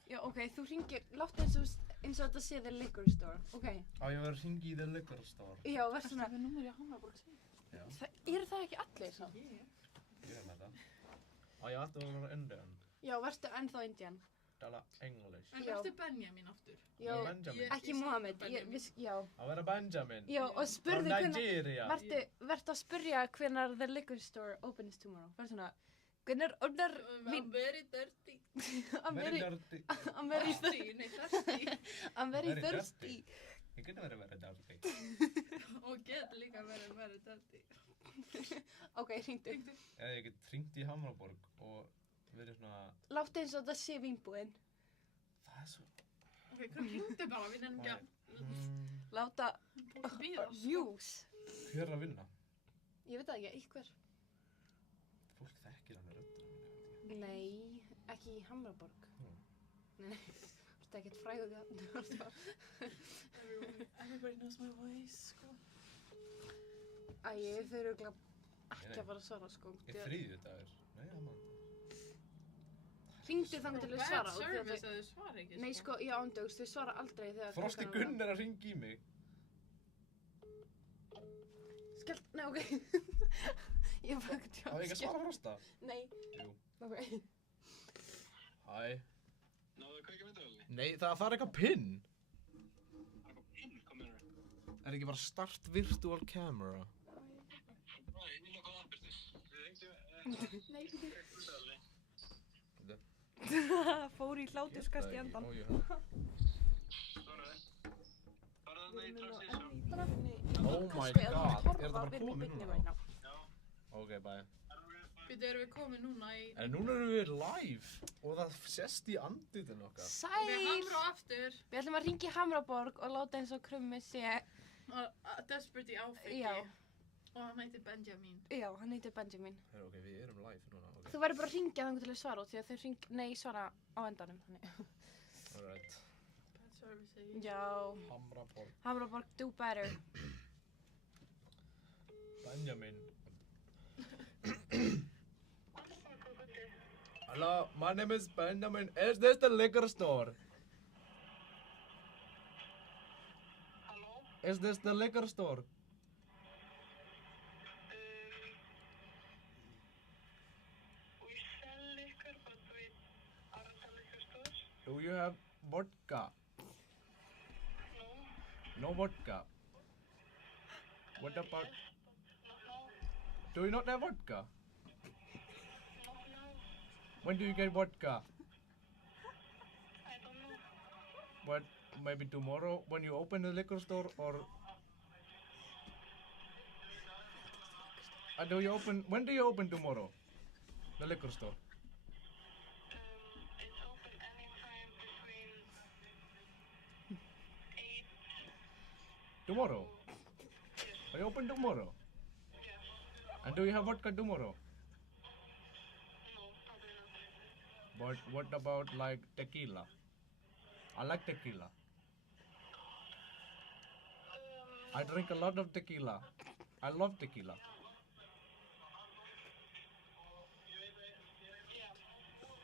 Já, ok, þú hringir, láttu eins og þetta sé the liquor store. Ok. Á ég var að ringi í the liquor store. Já, verð svona. Það er númer í Hamraborg. Já, Eru það ekki allir svo? ég er með það. Á, ég ætti að vera Indian. Já, verðstu ennþá Indian. Tala English. En Já. ertu Benjamin aftur? Já, Benjamin. ekki Mohammed. Já. Að vera Benjamin. Já, og Frá spurðu hvernig... Nigeria. Vertu að spyrja hvenar the liquor store opens tomorrow. Verðu svona, hvenar orðar I'm very dirty. I'm Very very... dirty. I'm very... Thirsty, nei thirsty. I'm very Very thirsty. Ég geti verið dirty. Og get líka verið very dirty. Ok, hringdu. Eða ég get hringt í Hamraborg og verið svona... Láttu eins og þetta sé vínbúinn. Það er svo... Ok, hvað hringdu bara, við nefnum ekki Láta... að býða. Views. Hver er að vinna? Ég veit það ekki, einhver. Fólk þekkir hann röddina. Nei, ekki í Hamraborg. Mm. Nei, þú ert ekkert frægur það. Everybody knows my voice, sko. Æ, þau eru ekki að fara að svara, sko. Ég þriðjudagur. Nei, það mann. Hringdu þannig til þau svara. Bad service að þau svara ekki, Nei, sko, já, ándjóks, þau svara aldrei þegar... Frosti Gunn er að ringa í mig. Skellt, nei, ok. Ég var ekki Hafði ég ekki að svara Frosta? Nei, Jú. ok. Hæ. Náðu að kveikja myndavélinni? Nei, það er eitthvað pinn. Það er eitthvað pinn, hvað meinarðu? Er ekki bara start virtual camera? Nei, ég vil hvað appir þið. Við hengtum... Nei, myndavélinni. fór í hláturskast í endan. Ó, já. Svaraði. Svaraði það í transition. Oh my god, er það bara komið núna? Já. Ok, bye. Býtu, erum við komið núna í... En núna erum við live og það sést í andlitinu okkar. Við Sæl! hamra á aftur Við ætlum að ringi Hamraborg og láta eins og Krummi sé... og desperate í áfengi. Já. Og hann heitir Benjamin. Já, hann heitir Benjamin. Heyrðu, ok, við erum live núna, ok. Þú verður bara að ringja þannig til að svara út því að þau svara á endanum. Þannig. Alright. Bad service, segi ég. Já, Hamraborg. Hamraborg, do better. Benjamin. Hello, my name is Benjamin. Is this the liquor store? Halló? Is this the liquor store? We sell liquor, but we aren't a liquor store. Do you have vodka? No. No vodka. What about... No. Do you not have vodka? No. When do you get vodka? I don't know. What, maybe tomorrow when you open the liquor store or... do you open, when do you open tomorrow? The liquor store? It's open anytime between 8. Tomorrow? Yes. Are you open tomorrow? Yes. And do you have vodka tomorrow? No, probably not. But what about like tequila? I like tequila. I drink a lot of tequila. I love tequila. Yeah.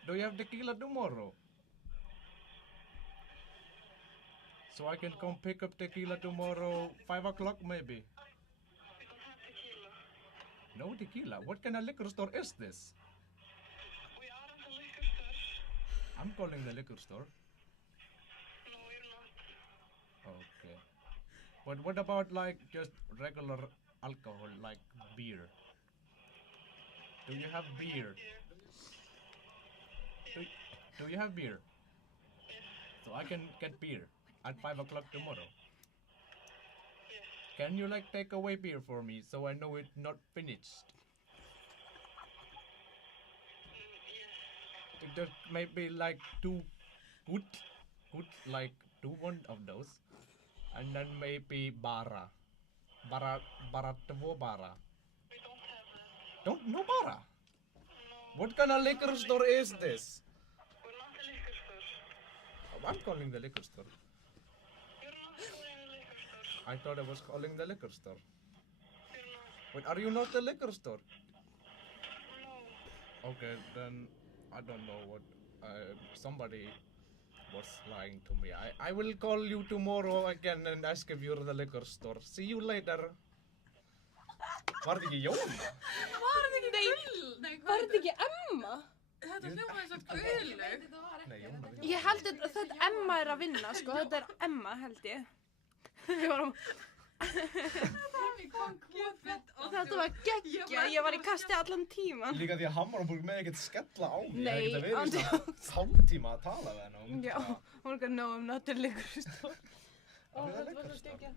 Do you have tequila tomorrow? So I can come pick up tequila tomorrow, 5 o'clock maybe. We don't have tequila. No tequila? What kind of liquor store is this? We aren't a liquor store. I'm calling the liquor store. No, you're not. Okay. But what about like just regular alcohol, like beer? Do you have beer? Do you have beer? Yes. So I can get beer at 5 o'clock tomorrow. Yes. Can you like take away beer for me so I know it's not finished? Yes. There may be like two good, like one of those, and then maybe bara bara. We don't have that. Don't no bara. No. What kind of liquor store is this? We're not a liquor store. I'm calling the liquor store. You're not calling a liquor store. I thought I was calling the liquor store. You're not. Wait, are you not the liquor store? No. Okay, then I don't know what. Somebody was lying to me. I will call you tomorrow again and ask if you're the liquor store. See you later. Var þetta ekki Jóna? Nei, Var þetta ekki Emma? Þetta hljómaði svo guðlaug. Nei, Jóna. Ég held að þetta Emma er að vinna, sko. Þetta er Emma, held ég. Við vorum... Þetta var geggja, ég var í kasti allan tíman. Líka því að Hammarabúrg með ekkert skella á mig. Nei, Það geta verið andjóks. svona hálftíma að tala við henni. Já, hún er ekki nóg náttúrulegur stór. Ó, Þetta var svo geggja.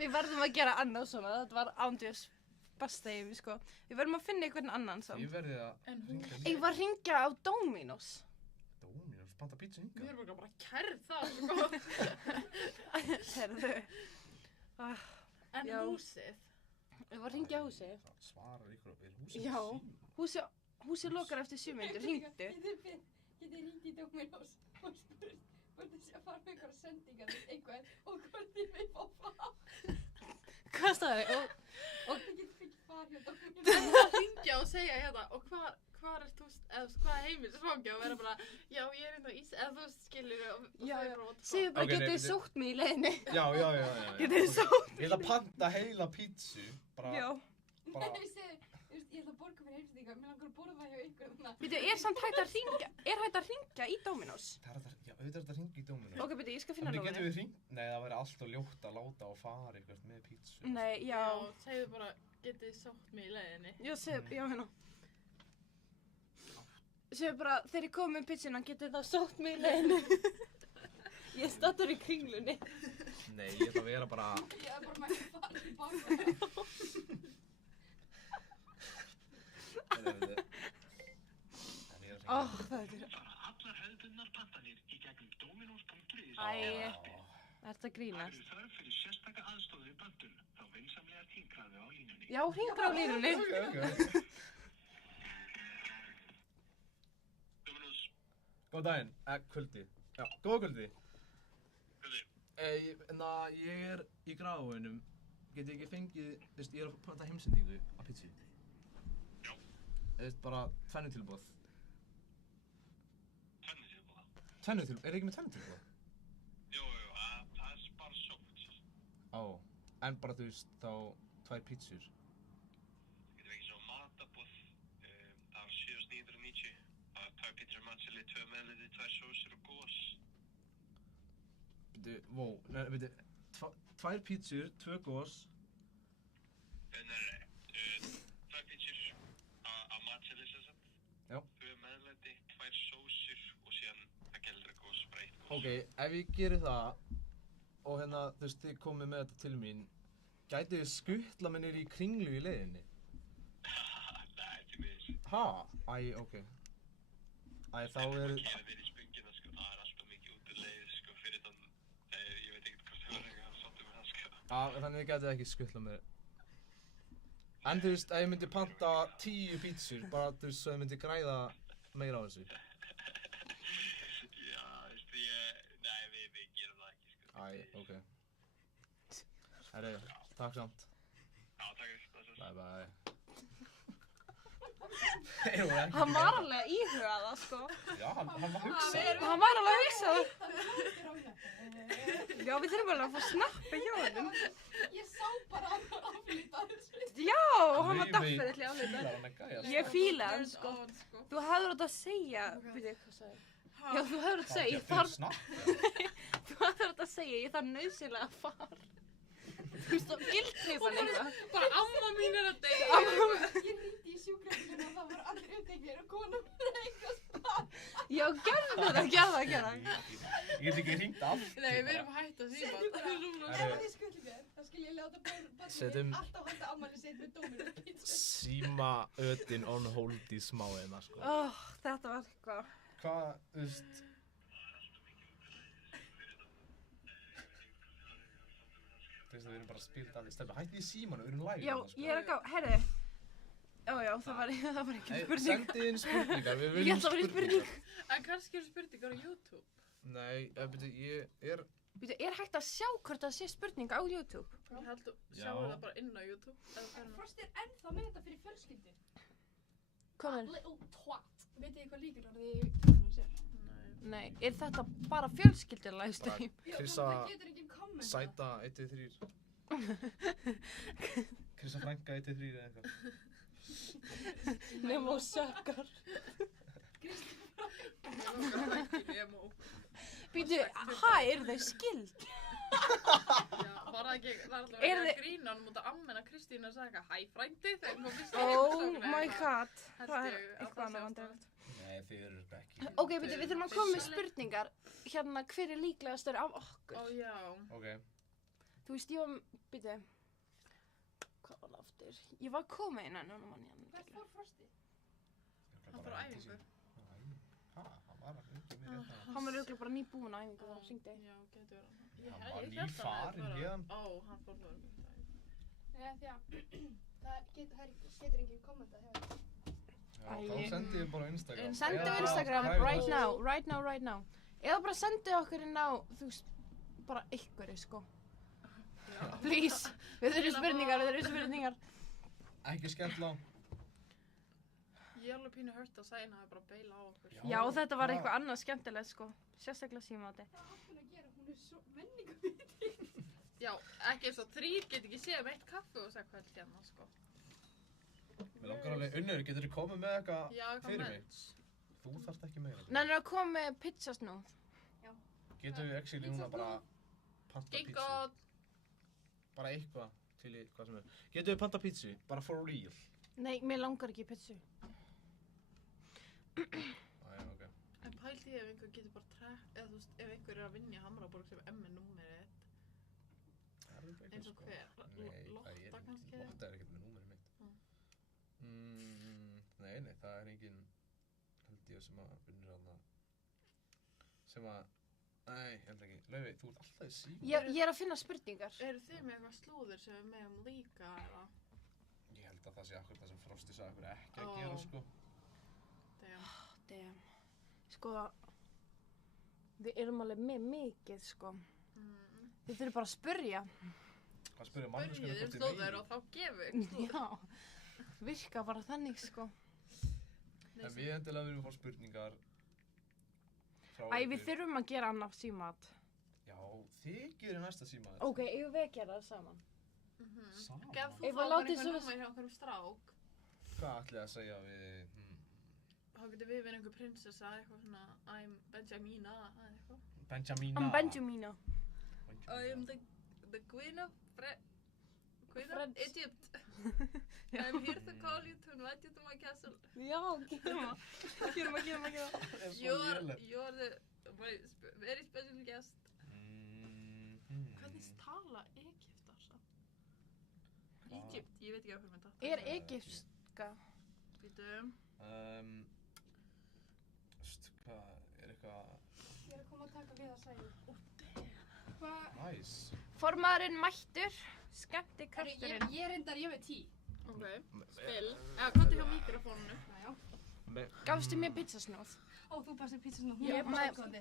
Við verðum að gera annað svona, þetta var ándjós besta yfir, sko. Við verðum að finna einhvern annan samt. Ég verði að ringja Ég var að ringja á Dominos. Dóminus, panta pizza Við hingað. erum bara kærð það, sko. Herðu. En Já. húsið. Ég var að ringja á húsið. Svarar ykkur, er húsið Já. síma? Húsið lokar eftir 7 mínútur, hringdu. Getið hringt í Dominos og spurt hvort þið sé að fara með einhverja sendingar eitthvað og hvort þið með fá far. Hvað staði? Og þið getið fengið far hjá Dominos. Við erum að ringja og segja hérna, og hvar ert þú, eða hvað er heimilisfangja og vera bara, já, ég er inn á ís, eða þú skilur og Já, það já. er bara Segðu bara, Ok, nei, getið þið bíddu. sótt mig í leiðinni? Já. Getið þið sótt? Ég ætla að panta heila pítsu. Bara, Já. bara. Nei, ég ætla að borga fyrir heimsendingar, mér langar að borða hjá ykkur þannig. Býtu, er samt hægt að ringja? Er hægt að ringja í Dominos? Það er þetta, já, auðvitað er þetta að ringa í Dóminus. Ok, býtu, ég skal finna Þannig getum númerið. við hringt, nei það væri alltaf ljótt að láta og fara eitthvað með pítsu. Nei, já. Já, segðu bara, getið þið sótt mig í leiðinni. Já, hérna. Segðu bara, þegar ég kom með pizzuna, getið þá sótt mig í leiðinni. Ég stattur í kringlunni. Nei, ég ætla að vera bara, Ég er bara með far tilbaka. Ó, það er... Fara allar hefðbundnar pantanir í gegnum dominos.is. Æ, ert að grínast. Eru þörf fyrir sérstaka aðstoð við pantun, þá vinsamlega hringraðu á línunni. Já, hringur á línunni. ok. Dominos, Góð daginn, kvöldi. Já, góða kvöldi. Kvöldi. Ég er í Grafarvoginum. Get ég ekki fengið, ég er að panta heimsendingu af pizzu. Já. Bara tvennu tilboð. Tvennu tilboða. Tvennu tilboð, er ekki með tvennu tilboð? Jú, það er bara sótt. Ó, en bara þú veist þá 2 pizzur. Það getur ekki svo matabóð. Það var 790. 2 pizzur matseli, 2 meðliti, 2 sósir og gós. Byrju, 2 pizzur, 2 gós. Nei. 2 pizzur á matseli sem sagt. Já. 2 meðliti, 2 sósir og síðan það gælra gós, bara 1 gós. Ok, ef ég gerir það og þú veist, þið komið með þetta til mín, gætu þið skuttla mig niður í kringlu í leiðinni? Nei, því miður. Ha? Ok. Þá er... Kæra mér í spöngina, sko, það er alltaf mikið út í leið, sko, fyrir þann, ég veit ekkert hvort það var eitthvað að sáttu með það, sko. Þannig þið gætu ekki skuttla mér. En þú veist, ef ég myndi panta 10 pítsur, bara þú veist, svo ég myndi græða meira á þessu. Já, veistu, nei, við gerum það ekki, sko. Ok. Herri, takk samt. Já, takk fyrir, það svo. Bye bye. Hann var alveg að íhuga það, sko. Já, hann var hugsað. Hann var alveg að hugsa það. Já, við þurfum alveg að fá snappi hjá honum. Ég sá bara hann var aflítið þessu. Já, hann var daffur til að Fílar áhuga. hann að gæja. Ég fíla hann, sko. On, sko. Þú hefur átt að segja... Byrju, hvað sagði ég? Já, þú hefur átt að segja, ég Fyrir þarf... snapp. Þú hefur átt að segja, ég þarf nauðsynlega að fara. Þú veist, þá gildtripan eitthvað. Bara amma mín er að deyja. Ég hringdi í sjúkrabílinn og það voru allir uppteknir og konum fyrir eitthvað spart. Já, gerðu það. Ég get ekki hringt aftur. Nei, við erum hægt að síma. Ef þið skuldið mér, þá skil ég láta barnið Setjum- alltaf halda ammæli sitt með Dominos pizza. Síma ötin on hold í smá sko. Þetta var eitthvað. Hvað, þú veist... Þú veist, við erum bara að spila allir stefna. Hætti í símanu, við erum live. Já, þarna, sko. ég er að gá... Herri. Já, það var ekki Hey, spurning. sendi inn spurningar, við Ég viljum ætla að vera í spurning. En kannski eru spurningar á YouTube. Nei, ég er... Býtu, er hægt að sjá hvort það sé spurning á YouTube? Ég held að Já. sjáum það bara inn á YouTube. Frost er ennþá með þetta fyrir fjölskyldu. Hvað er? Little twat. Vitið þið hvað líkur orðið í kemur sér? Nei, er þetta bara fjölskyldulega Bara stream? Já, Krissa... það getur ekki komment kommenta. Sæta 1-3. Krista frænka 1-3 eða eitthvað. Nemo sökkar. Býtu, eru þau skild? Já, var það ekki, það er alltaf Eru að þið- grína hann út að ammena Kristín og sagði eitthvað hæ frændi þegar hún kom fyrst Oh my god. Það Held er ég að eitthvað það annað sé vandræðilegt. Nei, þið eru ekki. Ok, býtu, við þurfum að koma með spurningar. Hérna, hver er líklegastur af okkur? Ó já. Ok. Þú veist, ég var, býtu, hvað var það aftur? Ég var að koma inn en hann mann ég Hvert fór Frosti? Hann fór á æfingu. Ha, hann var ekki með þetta. Hann var örugglega bara nýbúinn á æfingu þegar hann hringdi. Já, getur verið. Hann var nýfarinn héðan. Ó, hann fór það. Nei, því að það getur enginn kommentað hjá þér. Já, þá sendið ég bara á Instagram. Sendu á Instagram right now. Eða bara sendu okkur inn á, þú veist, bara einhverju, sko. Please. Við þurfum spurningar. Ekki skemmt lá. Ég er alveg pínu hört að Sæna hafi bara beila á okkur. Já, þetta var eitthvað annað skemmtilegt, sko. Sérstaklega símaði. Hvað er hann að gera? Hún er svo menningarvitri. Já, ekki eins og þrír get ekki séð með eitt kaffi og segja hvað hérna, sko. Mér langar alveg, Unnur, getur þið komið með eitthvað Já, eitthvað fyrir mig? menns. Þú þarft ekki meira. Nennir að koma með pizzasnúð. Getur við actually núna bara panta pítsu? Gingott. Bara eitthvað til í hvað sem er. Getur við panta pítsu? Bara for real? Nei, mér langar ekki í pizzu. Æja, ok. En pældi ég ef einhver getur bara eða þú veist, ef einhver er að vinna í Hamraborg sem er númerið eins og hver? Lotta kannski? Lotta er ekkert með númerið mitt. Nei, það er engin, held ég, sem að vinnur þarna, sem að, nei, ég held ekki. Laufey, þú ert alltaf í síma. Ég er að finna spurningar. Eru þið með eitthvað slúður sem við megum líka eða? Ég held að það sé akkur það sem Frosti sagði okkur ekki að gera, sko. Damn. Sko, við erum alveg með mikið, sko. Þið þurfum bara að spurja. Hvað spurði manneskjuna Spurjið hvort þið slúður megið? og þá gefum við slúður. Já, virka bara þannig, sko. En við endilega viljum fá spurningar frá Æ, við þurfum að gera annað símat. Já, þið gerir næsta síma. Ok, eigum við að gera það saman? Saman? Gef þú Ef þá að bara látið eitthvað svo- númer hjá einhverjum strák. Hvað ætlið að segja við, Þá getur við verið einhver prinsessa, eitthvað svona I'm Benjamina, eða eitthvað. Benjamina? Benjamina. I am the queen of Friends. Egypt. I'm here to call you to invite you to my castle. Já, gerum það. Gerum það. You're the very special guest. Hvernig tala Egyptar samt? Egypt, ég veit ekki hvað með þetta. Er egypska? Býtu. Hvað, er eitthvað Ég er að koma að taka við að segja. Hvað? nice? Formaðurinn mættur, skemmti Ég krafturinn. ég veit 10. Ok, spill. Eða, hvað er hjá mikrofónunu? Næjá. Gafstu mér pizzasnúð? Ó, þú passir pítsasnúð. Já, Ég er bara maður- skoði.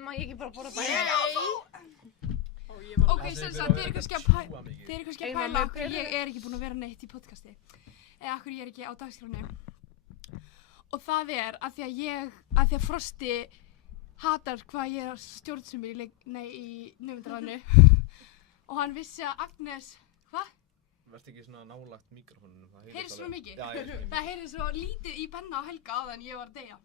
Má ég ekki bara borða bara? Ó, ég var Ok, sem sagt, þið eru kannski að pæla okkur ég er ekki búin að vera neitt í podcasti. Eða okkur ég er ekki á dagskráni. Og það er að því að Frosti hatar hvað ég er stjórnsumir í nefndaráðinu. Og hann vissi að Agnes, hvað? Verðt ekki svona nálagt mikrofónunum, það Heyrist svo mikið? Já, ég veit. Það heyrði svo lítið í Benna og Helga áðan ég var að deyja.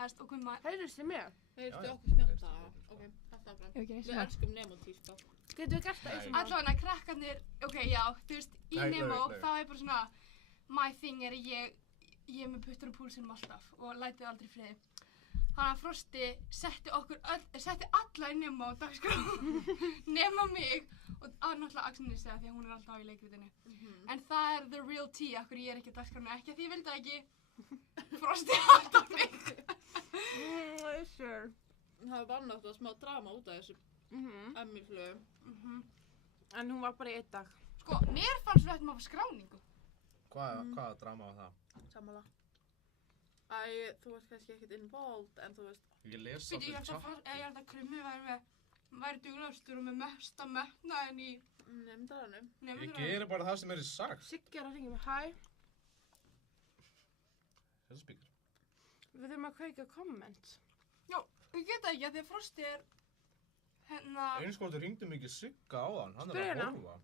Og hvað maður, Heyrðust þið mér? Heyrstu Já, já. okkur spjálta? Ok, þetta áfram. Ef ekki neitt Við svona. elskum Nemotí, sko. Getum við gert það eins og allavega krakkarnir, ok, já, þú veist, í Nei, Nemo, nei. þá er bara svona, my thing er að ég er með puttur á púlsinum alltaf og lætið aldrei í friði. Þannig að Frosti setti alla í Nemo á dagskrá, nema mig og náttúrulega Agnes eða því að hún er alltaf í leikritinu. En það er the real tea, akkur ég er ekki á dagskránu, ekki að því ég vildi það ekki, Frosti hatar mig. Sure. Það var náttúrulega smá drama út af þessu Emil-flögu. En hún var bara í einn dag. Sko, mér fannst við ættum að fá skráningu. Hvaða drama var það? Sammála. Æ, þú ert kannski ekkert involved, en þú veist. Ég les Býtu, svolítið ég held að Krummi væri duglegastur og með mesta metnaðinn í Nefndaranum. Ég gerir bara það sem er sagt. Siggi er að ringja mig, hæ. Þetta spíkar. Við þurfum að kveika komment. Já, ég get það ekki að því að Frosti er Eins hvort þú hringdi mikið Sigga á hann Spyr er hana. að horfa.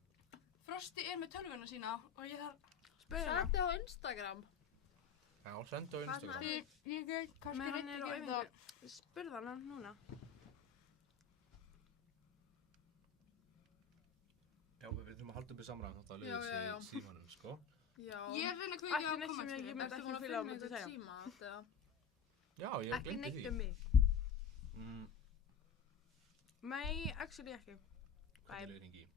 Frosti er með tölvuna sína og ég þarf... Spurðu hana. Sendi á Instagram. Já, sendu á Instagram. Ég get kannski Men hann reynt er að á gera það. æfingu. Spurðu hana núna. Já, við þurfum að halda upp í samræðan þátt að Já, já, já. liðis í símanum, sko. Já. Ég er reyna að kveikja á Ekki neitt sem ég komment. myndi Ertu ekki búin að fíla á finna myndi einhvern segja. tíma eða? Já, ég Ekki glemdi neitt því. um mig. Mm, Nei, actually ekki. hvernig er hringi í?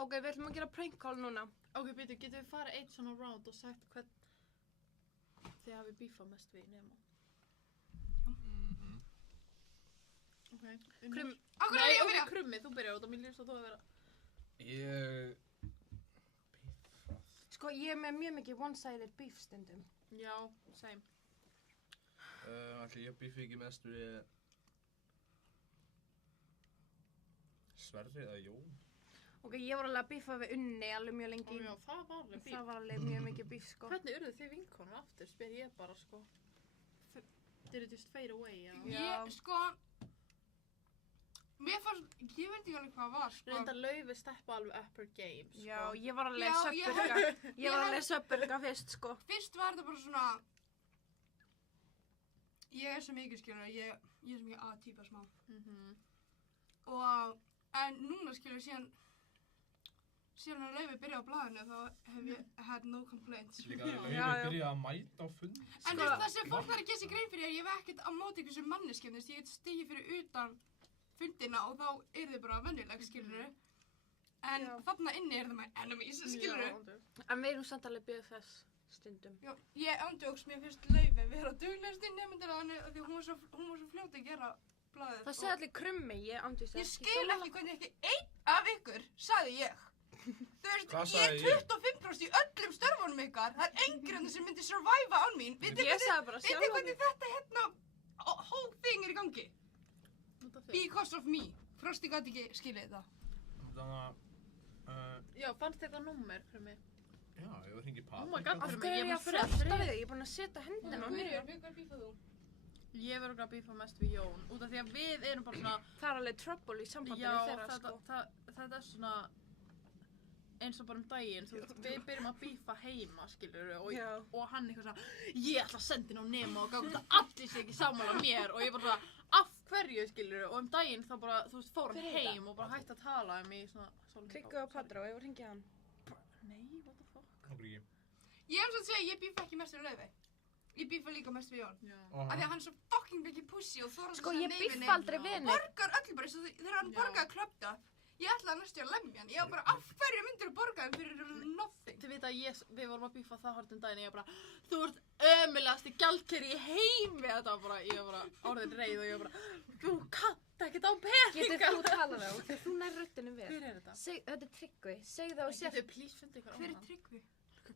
Ok, við ætlum að gera prank call núna. Ok, býtu, getum við farið eitt svona round og sagt hvern þið hafið bífað mest við nema? Mhm. Ok. Krum, Akkur er Nei, ég að ok, byrja? Krummi, þú byrjar út á mér lífst og þú að vera. Ég... Biffað. sko, ég er með mjög mikið one-sided beef stundum. Já, same. Ætli ég biffi ekki mest við... Sverri eða Jón? Ok, ég var alveg að bífa við Unni alveg mjög Ó lengi. já, það var alveg bíf. Það var alveg mjög mikið bíf, sko. Hvernig urðu þið vinkonur aftur, spyr ég bara, sko. Did it just fade away, já? Já. Ég, sko... Mér fannst... Ég veit ekki alveg hvað var, sko. Reynda Laufi steppa alveg up her game, sko. Já, ég var alveg Já, söpburga. Ég var ég- alveg söpburga fyrst, sko. Fyrst var þetta bara svona... Ég er svo mikið, skilur, ég er svo mikið A-týpa smá. Og... En núna, skilur, síðan að Laufi byrja á blaðinu þá hef ég had no complaints. Líka Já, Laufi já. byrjaði að mæta á fund. En Sko- þú veist það sem fólk þarf að gera sér grein fyrir er að ég hef ekkert á móti ykkur sem manneskjum, þú veist, ég get stigið fyrir utan fundina og þá er þið bara venjuleg, skilur En Já. þarna inni er það my enemies, skilur En við erum samt alveg BFS stundum. Já, ég ándjóks, mér finnst Laufi vera duglegast í nefndir að henni því hún var svo fljót að gera blaðið. Það segði allir krummi, ég andvist Ég skil ekki hvernig ekki einn af ykkur, sagði ég. Þú veist, Hvað ég er sagði ég? 25% í öllum störfunum ykkar, það er enginn sem myndi surviva án mín. Ég sagði bara Vitið sjálf hvernig þetta hérna whole thing er í gangi? Because of me. Frosti gæti ekki skilið þetta. Þannig að... Já, fannst þér það númer, Krummi? Já, ég var hringi Oh my Patrik. god. Af Krummi, hverju ég er ég var að fresta frestri. við þig? Ég er búin að setja hendina á nýja. Hver bífað þú? Ég verður að bífa mest við Jón, út af því að við erum bara svona, Það er alveg trouble í sambandi já, við þeirra, sko. þetta er svona, eins og bara daginn, þú veist, við byrjum að bífa heima, skilur Já. og hann eitthvað svona, ég ætla að senda inn á Nemo og gátt að allir sé ekki sammála mér og ég bara svona, af hverju, skilur og daginn þá bara, þú veist, fór hann Hver er þetta? heim og bara hætti að tala í svona svolítið. Tryggu og Padró, ég var hringið hann. Nei, what the fuck? Okkur ekki. Ég er svo að segja, ég bífa ekki mest við Laufi. Ég bífa líka mest við Jón. Já. Af því að hann er svo fucking mikið pussy og þorar Sko, að ég segja nei við bífa aldrei neinu. við Og neitt. borgar öllu bara eins og þegar hann Já. borgaði Clubbed Up. Ég ætlaði næstu að lemja hann. Ég var bara, af hverju myndir þú borga þeim fyrir nothing? Þið veit að við vorum að bífa það hort daginn og ég bara, þú ert ömulegasti gjaldkeri í heimi, þetta var bara, ég var bara orðin reið og ég var bara, þú kannt ekkert á Getur peninga. þú talað á þegar þú nær röddinu við? Hver er þetta? Þetta er Tryggvi, segðu það og sér Getur please fundið ykkur á Hver er hann? Tryggvi?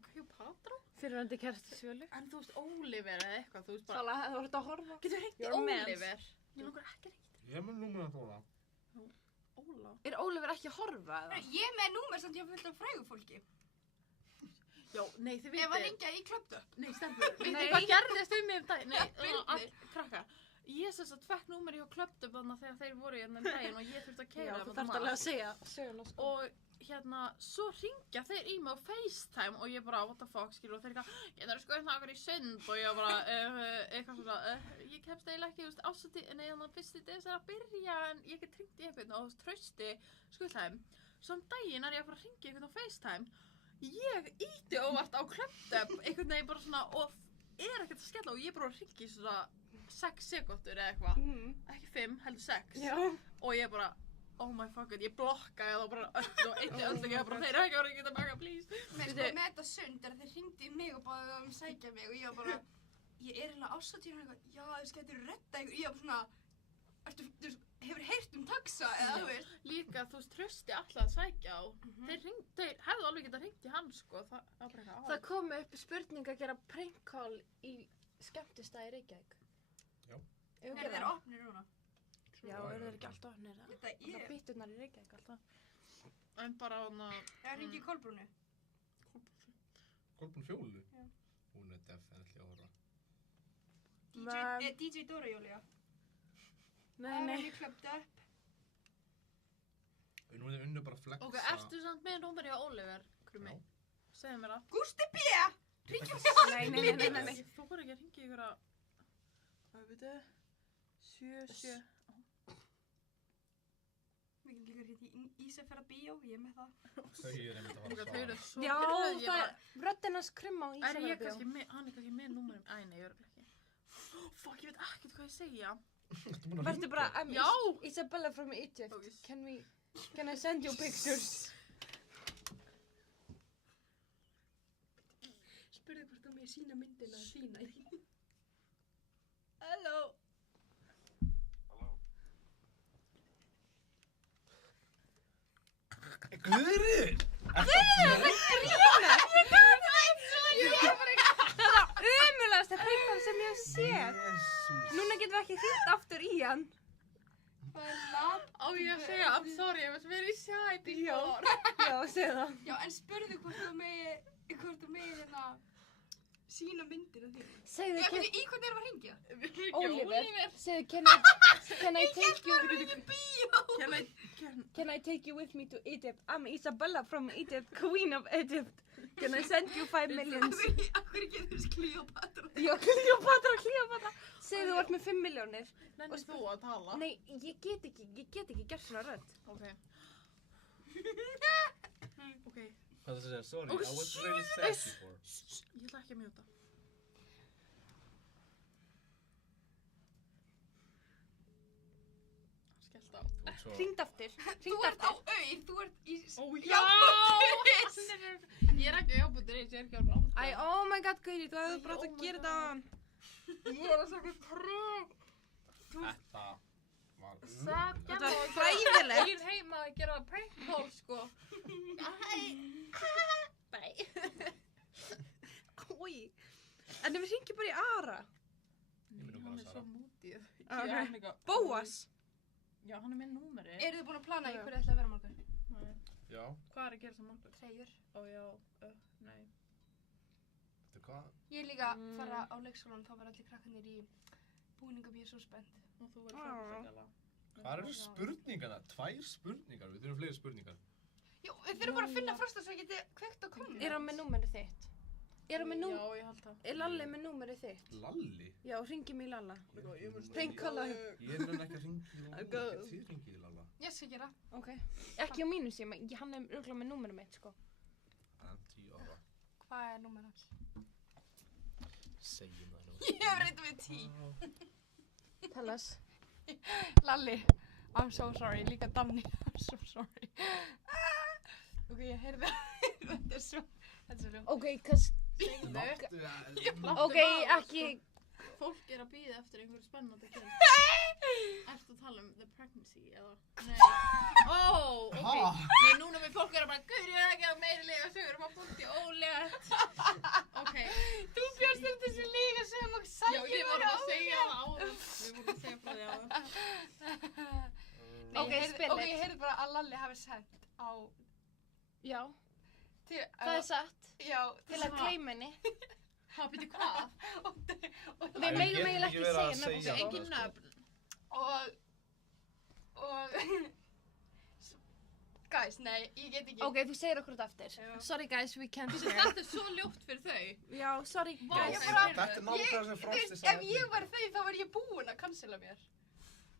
Kleópatra? fyrirvændi kærasti Svölu. En þú veist Oliver eða eitthvað, þú veist bara, Svala, þú ert að horfa. getur hringt í Your mans. Oliver? Ég langar ekki að hringja Ég er með númer að þóla. Óla. Er Ólafur ekki að horfa eða? Ég er með númer samt ég haf fullt af frægu fólki. Já, nei þið Ef að vitið. ringja í Clubbed Up. Nei, stelpur, veitir Nei. hvað gerðist við mig um daginn? Nei, Birnir. krakkar. Ég sem sagt fekk númeri hjá Clubbed Up þarna þegar þeir voru hérna um daginn og ég þurfti að Já, keyra þú þarna þarft alveg að segja söguna sko. og hérna, svo ringja þeir í mig á FaceTime og ég bara, what the fuck, skilur, og þeir eitthvað, getur þú skoðið það okkur í sund og ég bara, eitthvað svona, ég kemst eiginlega ekki, þú veist, ásætti, nei, þannig að fyrsti þess að byrja, en ég get hringt í einhvern og þú veist, trausti, skuldhæm, svo daginn er ég að fara að hringja einhvern á FaceTime, ég ítti óvart á Clubbed Up, einhvern veginn bara svona, og er ekkert að skella og ég bara hringi svona 6 sekúndur eða eitthvað, ekki 5, heldur 6, Já. og ég bara, oh my fuck it, ég blokkaði þá bara öllu og eitti öllu ekki bara þeir ekki voru ekki að baka, please. Men sko með þetta sund er að þeir hringdi í mig og báði um að sækja mig og ég var bara, ég er eiginlega ásatýr og eitthvað, já þess getur redda ykkur, ég var bara svona, þú hefur heyrt um taxa eða þú veist? Líka, þú veist, Trausti alltaf að sækja á, þeir hefðu alveg getað hringt í hann, sko, það var bara eitthvað Það komu upp spurning að gera prank call í skemmtistæði Reykjavík. Já. Ef við Er gera þeir það? opnir núna? Já, eru þeir ekki alltaf opnir það? Þetta Það ég, býtturnar í Reykjavík alltaf. En bara hana, ég hringi í Kolbrúnu. Kolbrún Fjólu? Já. Hún er definitely að horfa. Men- DJ Dóra Júlía. Nei, nei. Ég klöpt upp. Nú er þið unnu bara að flexa. Ok, ertu samt með númer hjá Oliver, Krummi? Já. Segðu mér það. Gústi B! Ringjum Nei. Ég þóra ekki að ringa ykkur að... Hvað veit þið? 7. Við getum líka hitt í Ísafjörða bíó, ég er með það. Þau eru einmitt að Ok, fara þau að eru svara. svo Já, pirruð, ég það bara- er röddinans krumma á Er ég Ísafjörðabíó. kannski með, hann er kannski með númerum? Æ, nei, ég örugglega ekki. Fuck, ég veit ekkert hvað ég segja. Ertu búin að Vertu bara, I'm Já! Isabella from Egypt. Ok. Can I send you pictures? Spurðu hvort það með sína myndina þína. Hello. Guðrún! Það var umulegasta prank sem ég hef séð. Jésús. Núna getum við ekki hringt aftur í hann. Á ég að segja, I'm sorry, I was very shy before. Já, segðu það. Já, en spurðu hvort það með hérna sína myndina þína. Segðu, Í hvernig erum við að ringja? Oliver, segðu, can I take you, can I take you with me to Egypt? I'm Isabella from Egypt, Queen of Egypt. Can I send you 5 millions? Akkur getur þess Kleopatra. Já, Kleopatra. Segðu, þú ert með 5 milljónir. Nennir þú að tala? Nei, ég get ekki gert svona rödd. Ok. Ok, Hvað það segja? Sorry, Oh, I was really sad before. ég ætla ekki að mjúta. Skellt á. Og svo... Hringt aftur, Þú hringt ert á aftur. auð, þú ert í... Ó, já! Ég er ekki á jábútur, ég er ekki á rátt. Æ, oh my god, Guðri, þú hefði bara átt oh að my gera God. það. Ég er að sagja prank. Þetta var... Þetta var hræðilegt. Ég er heima að gera prank call, sko. Nei. Ói. En ef við hringjum bara í Ara. Ég myndi bara Hann að er svo svara. mútið. Ok. Bóas. Já, hann er með númeri. Eru þið búin að plana í hverju ætla að vera morgun? Nei. Já, Hvað er að gera það morgun? Treyjur. Ó, já, nei. þetta er hvað? Ég er líka að fara á leikskólan, þá var allir krakkarnir í búningum, ég er svo spennt. Og þú verður frábærsleikala. Hvað eru spurningarna? 2 spurningar, við þurfum fleiri spurningar. Jú, við þurfum bara að finna Frosta svo ég geti kveikt á konu. Er hann með númerið þitt? Er hann með Já, ég held það. Er Lalli með númerið þitt? Lalli? Já, hringjum í Lalla. Ég Prank call. nenni ekki að ringi í Lalla, Go. þið ringið í Lalla. Ég skal gera. Ok. Ekki á mínu síma, hann er örgulega með númerið mitt, sko. Hann 10 ára. Hvað er númer hans? Segjum það nú. Ég hef reyndið með 10. Tell us. Lalli, I'm so sorry, líka Danni, I'm so sorry. Ok, ég heyrði það, þetta er svo ljótt. Ok, cause... Segðu. Ok, ekki... Fólk er að býða eftir einhverju spennandi að gera. Ertu að tala um the pregnancy, eða? Nei. Ó, ok. Ha? Nei, núna við fólk er að bara, guður, ég er ekki að meiri lega sögur, maður bútti ólega. Ok. Þú bjóst um þessi líka sem og Já, sækir ég voru að segja það áður. Við vorum að segja frá því áður. Ok, spill Ok, it. ég heyrði bara að Lalli hafi sendt á... Já, Til, það er satt. Já, Til að gleyma henni. Ha, byrju hvað? Við megum eiginlega ekki segja nöfn, segja sko. Engin nöfn. Og... Guys, nei, ég get ekki. Ok, þú segir okkur þetta aftur. Já. Sorry guys, we can't Þessi, share. þetta er svo ljótt fyrir þau. Já, sorry Vá, guys. ég bara- Þetta er nákvæmlega sem Þú Frosti veist, sagði. ef ég var þau þá var ég búin að cancela mér.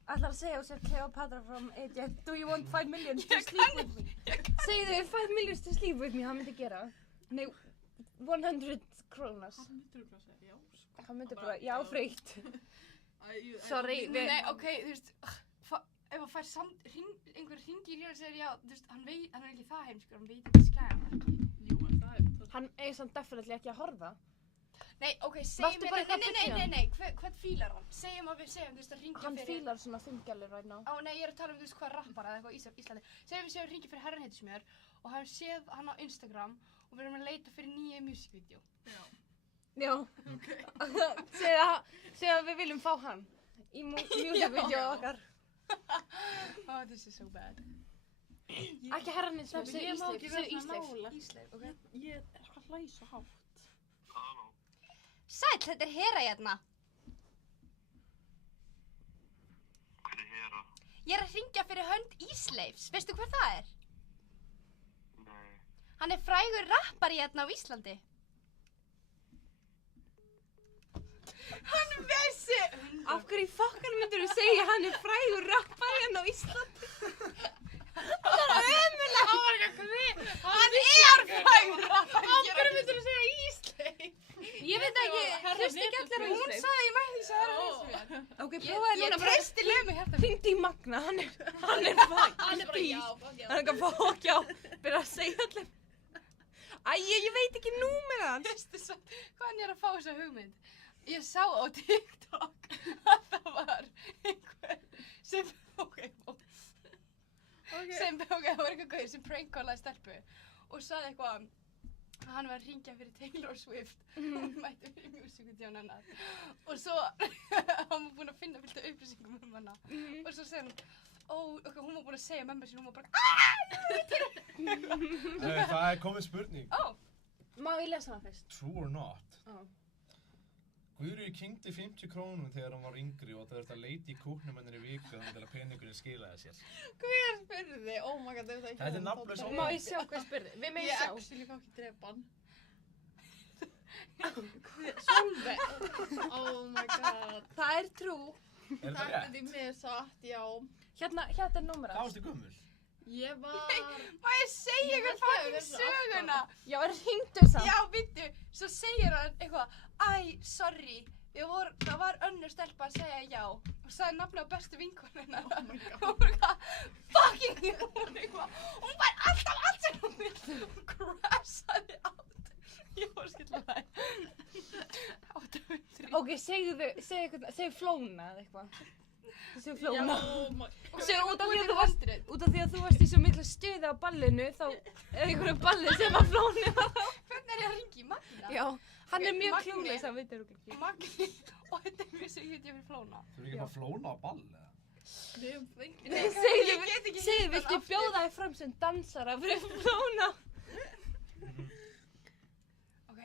Ætlar að segja þú sér Cleopatra from Egypt. Do you want 5 millions to sleep with me? Segðu þau 5 millions to sleep with me, hann myndi gera. Nei, 100 krónas. Hann myndur að segja já, sko. Hann myndi bara, já, freytt. Sorry, við- Nei, ok, þú veist, ef hann fær einhver hringir hér og segir já, þú veist, hann er ekki það heimskur, hann veit ekki skæðan. Jú, en það er... Hann er samt definitely ekki að horfa. Nei, ok, Varstu segjum bara mér, eitthvað að byggja nei, hvern fílar hann? Segjum að við segjum, þú veist, að hringja Hann fyrir... fílar svona þungjálur right now. Á, nei, ég er að tala um, þú veist, hvað rappar eða eitthvað í Íslandi. Segjum við séum að hringja fyrir herran heitismjör og hann séð hann á Instagram og við erum að leita fyrir nýja music-vídeó. Já. Já. Segðu að við viljum fá hann í music-vídeó okkar. Oh, this is so bad. Ekki herraninn sem segir Ég má ekki Ísleif, vera segir svona Ísleif. nálægt. Ísleif, ok? Ég er að hlæsa hátt. Halló? Sæll, þetta er Hera hérna. Hver er Hera. Ég er að hringja fyrir hönd Ísleifs. Veistu hver það er? Nei. Hann er frægur rappari hérna á Íslandi. Hann vissi! Af hverju í fokkanum myndirðu segja hann er frægur rappari hérna á Íslandi? Hann er frægur rappari. Af hverju myndir þú segja Ísleif? Ég veit ekki, hlusti ekki allir á Hún Ísleif. sagði ég mætti þess að það er að mér. Ok, prófaði núna Ég bara. treysti lömu hjarta. Hringdu í Magna, hann er frægur. Hann er bara já, fuck já. Hann er ekki að fokk já, byrja að segja allir. Ég veit ekki númerið hans. Veistu svo hvað hann er að fá þessa hugmynd? Ég sá á TikTok að það var einhver sem, það var eitthvað gauður sem prankcallaði stelpu og sagði eitthvað að hann var að hringja fyrir Taylor Swift og hún mætti fyrir musicvídeón hennar og svo hann var búinn að finna fullt af upplýsingum hana og svo segði hann hún var búinn að segja mömmu sín, hún var bara Það er komið spurning. Má ég lesa það fyrst? True or not? Já. Guðrýður kyngdi 50 krónum þegar hann var yngri og það þurfti að leita í kúknum hennar í viku þannig til að peningurinn skilaði sér. Hver spurði? Oh my god, Þetta er nafnlaus Má ómætt. ég sjá hvað spurði? Við megum Ég sjá. actually fá ekki drepa hann. Solveig. Oh my god. Það er true. Er það Þetta er rétt? því mér satt, já. Hérna er númerið. Það varstu gömul. Ég var... má ég segja ykkur fucking söguna? Já, hringdu samt. Já, vittu, svo segir hann eitthvað, sorry, það var önnur stelpa að segja já og sagði nafnið á bestu vinkonuna. Oh my god. Hún var eitthvað, fucking, hún var alltaf allt sem hún vill. Hún crashaði átt. Ég var skiljaði. 800. Ok, segðu flóna eða eitthvað. Segðu flóna. Oh my... Segðu út af því að þú varst í svo miklu stuði á ballinu, þá er einhverju balli sem að flóni var á. Hvernig er ég að ringi? Magna? Já, hann er mjög Magni. klúðleis, hann veitir okkur ekki. Magni, og þetta er mjög sem ég fyrir flóna. Þú eru ekki að fá flóna á ball eða? Við höfum fengið... Ég get ekki Segðu, hitt viltu hann bjóða þig fram sem dansara fyrir flóna? Ok,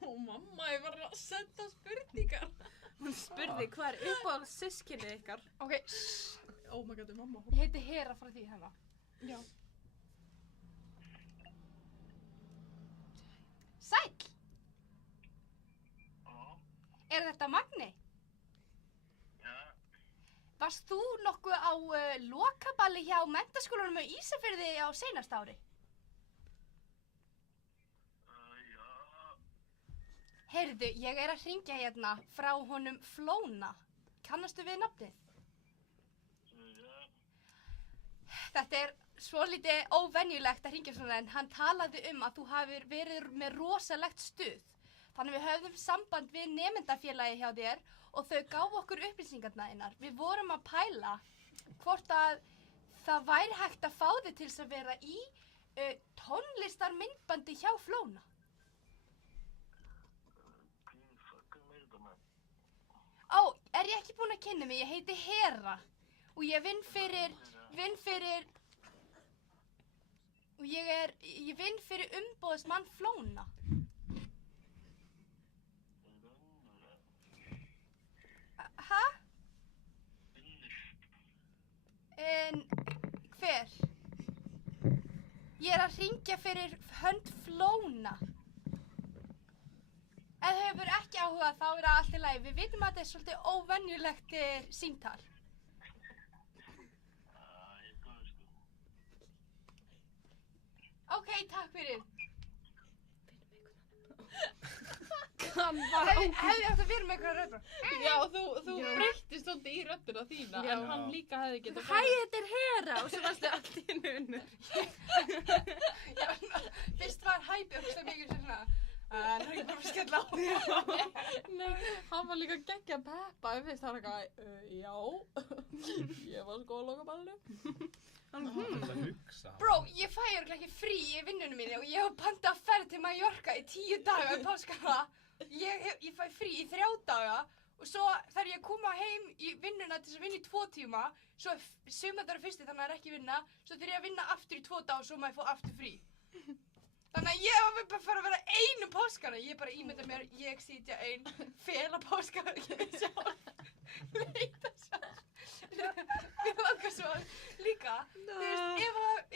Ó mamma, ég var að senda spurningar. Hún spurði hvað er uppáhalds systkinið ykkar. ok, Oh my god, mamma. ég heiti Hera frá því hérna. Já. Sæll, Já. er þetta Magni? Já. Varst þú nokkuð á lokaballi hjá menntaskólanum á Ísafirði á seinast ári? Já. Heyrðu, ég er að hringja hérna frá honum Flóna. Kannastu við nafnið? Já. Þetta er svolítið óvenjulegt að hringja svona en hann talaði að þú hafir verið með rosalegt stuð. Þannig við höfðum samband við nemendafélagi hjá þér og þau gáfu okkur upplýsingarna þínar. Við vorum að pæla hvort að það væri hægt að fá þig til þess að vera í tónlistarmyndbandi hjá Flóna. Er ég ekki búin að kynna mig? Ég heiti Hera og ég vinn fyrir umboðsmann Flóna. Hæ? Hver? Ég er að hringja fyrir hönd Flóna. Ef þú hefur ekki áhuga þá er það allt í lagi. Við vitum að þetta er svolítið óvenjulegt símtal. Ok, takk fyrir. Hefði átt að vera með eitthvað röðbrá. Já, þú breyttist svolítið í röddina þína, Já. en hann líka hefði getað Hæ, þetta er Hera og svo varstu allt í einu. Fyrst var hæpið og svo mikið svona, nú er ég bara að skella á. Nei, hann var líka geggja peppa, ég finnst hann eitthvað, já, ég var sko að loka ballinu. Það er að hugsa. Bro, ég fæ örugglega ekki frí í vinnunum minni og ég hef pantað ferð til Mallorca í 10 daga í páskana. Ég fæ frí í 3 daga og svo þarf ég að koma heim í vinnuna til þess að vinna í 2 tíma. Svo sumardagur fyrsti þannig að það er ekki vinna. Svo þarf ég að vinna aftur í 2 daga og svo maður fá aftur frí. Þannig að ég var bara að fara að vera einu páskana. Ég bara ímynda mér, ég sitja ein, fela páskana, ég sjálf, leita sjálf. Mér langar svo líka, þú veist,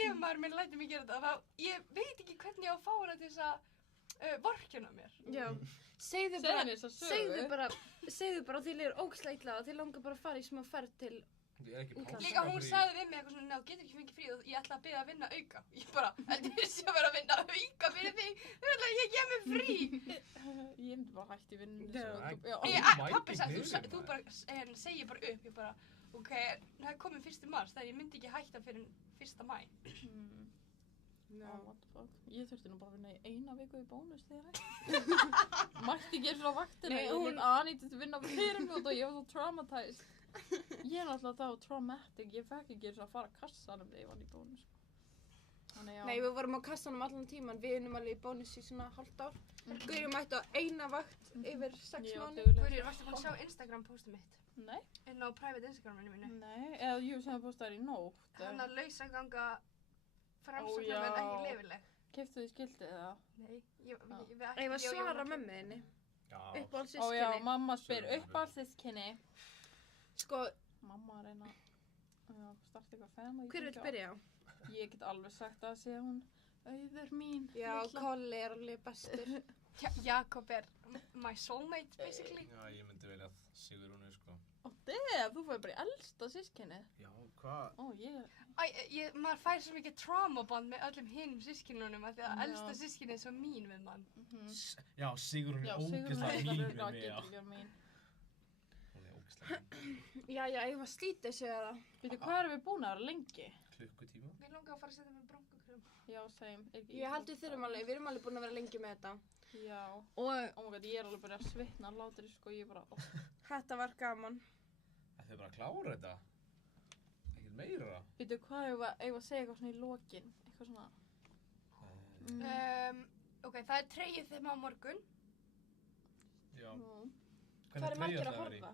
ef maður minn lætur mig gera þetta, þá ég veit ekki hvernig ég á að fá hana til þess að vorkenna mér. Já, segðu bara að þið líður ógeðslega illa og þið langar bara að fara í smá ferð til Líka hún sagði við mig eitthvað svona, ná, getur ekki fengið frí og ég ætla að byrja að vinna auka. Ég bara, heldur ég sé að vera að vinna auka fyrir þig? Þú ætla að ég gef mér frí. Ég myndi bara hætti vinnunni. Pappi sagði, þú bara segir bara upp. Ég bara, ok, það er komið 1. mars, þegar ég myndi ekki hætta fyrir 1. maí. What the fuck? Ég þurfti nú bara að vinna í 1 viku í bónus þegar hætti. Mætti ekki eins og á vaktina. Ég nýtti að vinna fyrir mig og ég var svo traumatized. Ég er náttúrulega þá traumatic, ég fekk ekki eins og að fara að kassanum þegar ég var í bónus. Þannig já. Nei, við vorum á kassanum allan tíman, við erum alveg í bónus í svona hálft ár. Guðrún mætti á 1 vakt yfir 6 mánuði. Guðrún, varstu búin að sjá Instagram postið mitt? Nei. Inn á private Instagraminu mínu? Nei, eða jú sem það postaði í nótt. Þannig að lausaganga framsóknarmenn ekki lifileg. Keyptu þið skiltið eða? Nei, ég var að svara mömmu þinni. Uppáhaldssystkini. Ó já, mamma spyr uppáhaldssystkini. Sko, mamma að reyna að starta eitthvað family. Hver vill byrja? Ég get alveg sagt að sé hún Auður mín. Já, Kolli er alveg bestur. Jakob er my soulmate, basically. Já, ég myndi velja Sigrúnu, sko. Ó, þú fær bara í elsta systkinið. Já, hvað? Ó, maður fær svo mikið traumaband með öllum hinum systkinunum af því að elsta systkinið er svo mín við mann. Já, Sigrún er ógeðslega mín við mig, já. Já, ég var slítið að segja það. Veitu, hvað erum við búin að vera lengi? Klukkutíma. Við langar að fara að setja með bronkukrem. Já, same. Ég held við þurfum alveg, við erum alveg búin að vera lengi með þetta. Já. Og oh my god, ég er alveg bara að svitna að láta þér, sko, ég bara... Þetta var gaman. Þið bara að klára þetta? Ekkert meira? Veitu, hvað eigum að segja eitthvað svona í lokin? Eitthvað svona... Ok, það er treyið þeim á morgun. Já. Hvað er margir að horfa?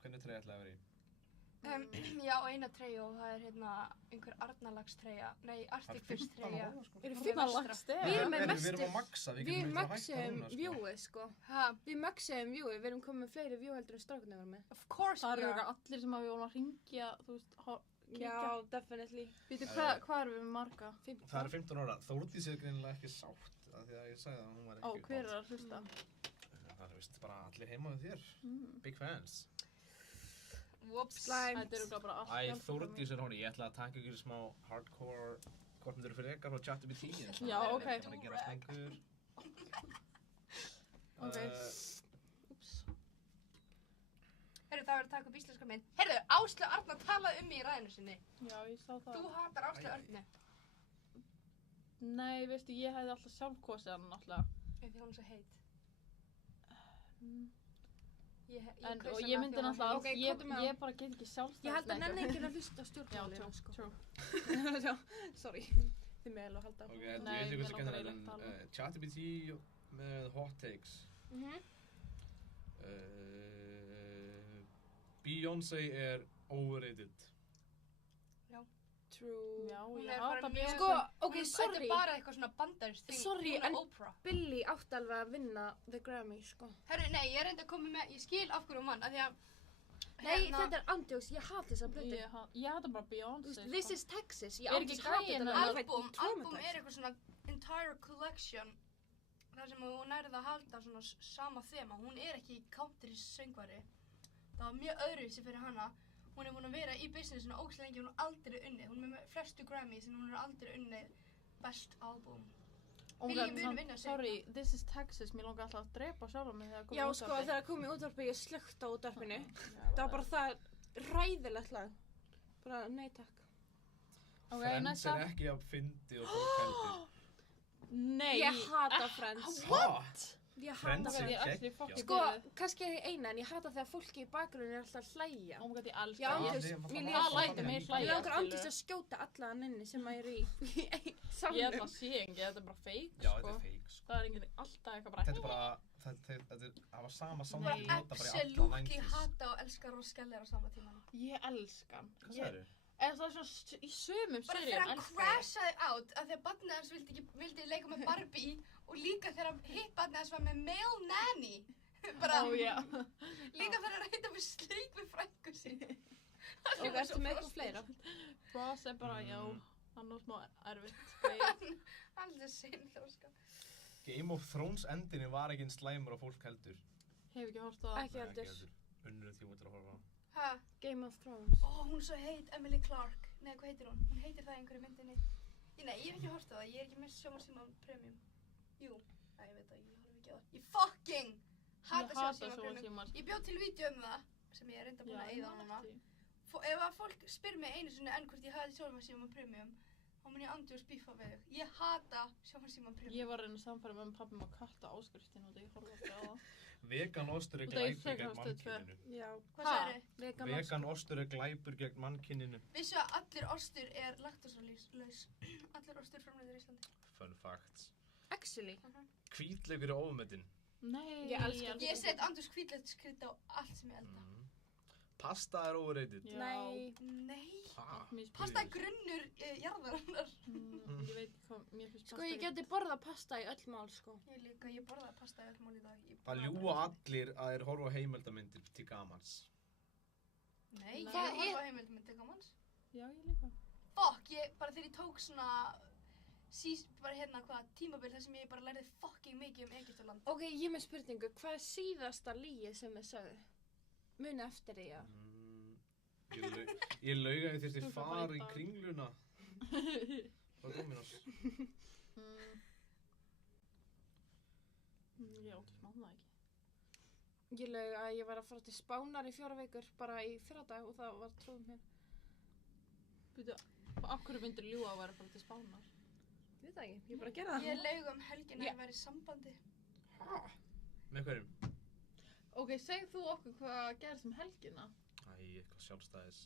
Hvernig treyja ætlaði að vera í? Já, eina treyja og það er hérna einhver Arnalagstreyja, nei, Arctic Fish treyja. Við erum með mestu, Við erum að maxa, við maxum viewið, sko. Við maxum viewið, við erum komið með fleiri view heldur en strákarnir voru með. Of course we are. Það eru allir sem við vorum að hringja, þú veist, kíkja. Já, definitely. Veitu, hvað erum við með marga? Það eru 15 ára. Þórdís er greinilega ekki sátt, af því að ég sagði að hún var ekki hver er að hlusta? Það er vist bara allir heima við þér. Big fans. Whoops. Þetta eru bara allt. Æ, Þórdís er hún. Ég ætla að taka ykkur smá hardcore hvort myndir fyrir ykkar frá ChatGPT. Já, ok. Það er að gera stengur. Ok. Úps. Heyrðu, það var að taka upp íslenska mynd. Heyrðu, Áslaug Arna talaði mig í ræðinu sinni. Já, ég sá það. Þú hatar Áslaug Arnu. Nei, veistu, ég hefði alltaf sjálf kosið hann náttúrulega. Því hún er svo heit. Og ég myndi náttúrulega, ég bara get ekki sjálfstæðisleika. Ég held að nenni ekki að hlusta á stjórnmálinu, sko. True. Sorry, þið með alveg að halda á. Ok, ég veit ekki hvað sem kennar þetta, ChatGPT með hot takes. Beyoncé er overrated. Já. True. Já, ég hata Beyoncé. Sko, ok, sorry. Þetta er bara eitthvað svona bandarist þing. Sorry, en Oprah. Billie átti alveg að vinna The Grammy, sko. Herru, nei, ég reyndi að koma með, ég skil af hverju mann, af því að... Nei, þetta er andjóks, ég hata þessa blötu. Ég hata bara Beyoncé, sko. This is Texas, ég Er ekki andjóks hata gæinn þetta. Album er eitthvað svona entire collection. þar sem hún nærði að halda svona sama þema. Hún er ekki country söngvari. Það var mjög öðruvísi fyrir hana. Hún er búin að vera í businessinu ógeðslega lengi, hún er aldrei unnið. Hún er með flestu Grammys en hún er aldrei unnið best album. Sorry, This is Texas, mér langar alltaf að drepa sjálf mig þegar Já, sko, þegar kom í útvarpi, ég slökkt á útvarpinu. Það var bara það ræðilegt lag. Bara, nei takk. Friends er ekki að fyndi og fólk heldur. Nei. Ég hata Friends. What? Ég hata Friends. Sko, kannski er ég eina, en ég hata þegar fólki í bakgrunni er alltaf að hlæja. Oh my god, ég elska það. Það lætur mig hlæja. Ég langar aldrei að skjóta alla hann inni sem maður er í salnum. Ég ætla að sé ekki, þetta er bara fake, sko. Já, þetta er fake, sko. Það er enginn alltaf eitthvað bara... Þetta er bara, það var sama Hún var absolutely hata og elskar Ross Geller á sama tíma. Ég elska hann. Hvað sagðirðu? Það er svona í sumum bara þegar hann crashaði out af því að barnið hans vildi leika með Barbie og líka þegar hitt barnið hans var með male nanny. Bara, Ó, já. líka þegar hann heita með sleik við frængu sinni. Og ertu með eitthvað fleira? Ross er bara, já, hann er smá erfitt. Hann er sinnlega, sko. Game of Thrones endinni var ekki eins slæmur og fólk heldur. Hef ekki hort á það. Ekki heldur. Unnur tíma til að horfa á. Ha? Game of Thrones. Hún er svo heit, Emily Clark. Nei, hvað heitir hún? Hún heitir það í einhverju myndinni. Nei, ég hef ekki hort á það. Ég er ekki með sjónvarpsíma premium. Jú. Nei, ég veit það, ég horf ekki á það. Ég fucking hata sjónvarpsíma premium. Ég bjóð til vídeo það, sem ég er reynda búin að eyða núna. Ef að fólk spyr mig einu sinni enn hvort ég hati sjónvarpsíma premium, þá mun ég andi og spífa við þau. Ég hata sjónvarpsíma premium. Ég var að reyna að samfæra með pappi um að katta áskriftin og ég horfði ekki á það. Vegan ostur er Út af ég glæpur frekar gegn á Stöð 2. mannkyninu. Já. Hvað sagðirðu? Vegan ostur er glæpur gegn mannkyninu. Vissu að allir ostur er laktósalaus. Allir ostur framleiðir í Íslandi. Fun facts. Actually. Hvítleikur er ofmetinn. Nei, Ég elska Ég set andurs hvítlauskrydd á allt sem ég elda. Pasta er overrated. Já. Nei. Nei. Mér finnst Pasta er grunnur jarðarinnar. Ég veit ekki hvað, mér finnst Sko, ég geti borðað pasta í öll mál, sko. Ég líka, ég borðaði pasta í öll mál í dag. Það ljúga allir að þeir horfa á heimildarmyndir til gamans. Nei, ég Hvað horfa er- á heimildmynd til gamans. Já, ég líka. Fuck, bara þegar ég tók svona, bara hérna hvað, tímabil þar sem ég bara lærði fucking mikið um Egyptaland. Ok, ég er með spurningu. Hvað er síðasta lýi sem þið sögðu? Muni eftir því, já. Ég laug að ég þyrfti Þú fara í bæta. kringluna. Frá Dominos. Já, þú smáði það ekki. Ég laug að ég var að fara til Spánar í 4 vikur, bara í fyrradag og það var trúðum mér. Býtu, af hverju myndir ljúga að vera bara til Spánar? Ég veit það ekki, ég bara gerði það. Ég laug helgina að ég væri í sambandi. Með hverjum? Ok, segð þú okkur hvað gerðist helgina? Eitthvað sjálfstæðis.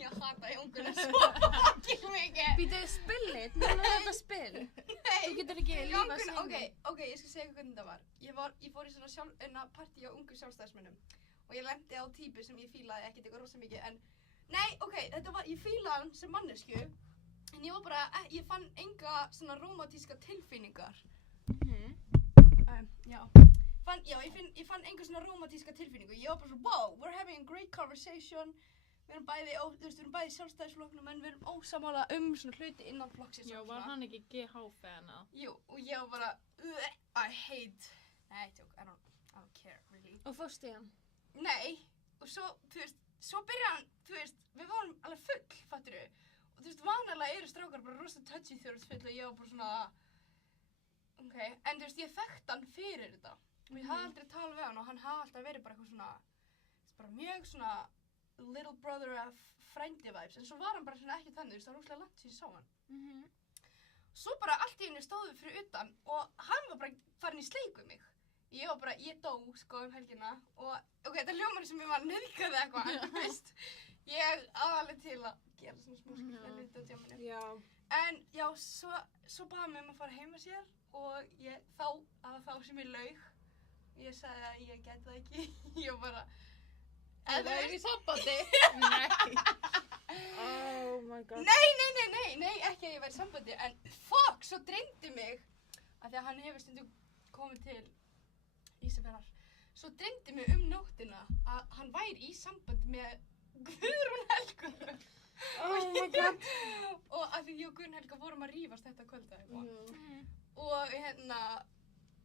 Ég hata Jónguna svo fucking mikið. Býtu, spillit, núna er þetta spill. Þú getur ekki lífa að segja. Ok, ég skal segja hvernig þetta var. Ég fór í svona partí á ungum sjálfstæðismönnum og ég lendi á típu sem ég fílaði ekkert eitthvað rosa mikið en nei, ok, ég fílaði hann sem mannesku en ég var bara, ég fann enga svona rómantíska tilfinningar. Ég fann enga svona rómantíska tilfinningu. Ég var bara svona, wow, we're having a great conversation. Við erum bæði í sjálfstæðisflokknum en við erum ósammála svona hluti innan flokksins. Já, var hann ekki GH-fan eða? Jú, og ég var bara, I hate, nei, tjók, I don't care, really. Og fórstu í hann? Nei, og svo, svo byrja hann, við vorum alveg full, fattiru. Og vanalega eru strákar bara rosa touchy þegar þú full og ég var bara svona, ok, en ég þekkti hann fyrir þetta. Og ég hafði aldrei talað við hann og hann hafði alltaf verið bara eitthvað svona, bara mjög svona little brother of frændi vibes, en svo var hann bara svona ekki þannig, það var rosalega langt síðan ég sá hann. Svo bara allt í henni stóðum við fyrir utan og hann var bara farin í sleik við mig. Ég var bara, ég dó sko helgina og ok, þetta hljómar sem ég var nauðgað eitthvað, en ég aðalega til að gera svona smá skilja hluti á djáminu. Já. En já, svo baði mig að fara heim með sér og það var þá sem ég laug. Ég sagði að ég gæti það ekki, ég bara... Það var í sambandi? Oh my god. Nei, ekki að ég væri í sambandi, en fuck, svo dreymdi mig, af því að hann hefur stundum komið til Ísafjarðar, svo dreymdi mig nóttina að hann væri í sambandi með Guðrún Helgu. Oh my god. Og af því ég og Guðrún Helga vorum að rífast þetta kvölda eitthvað.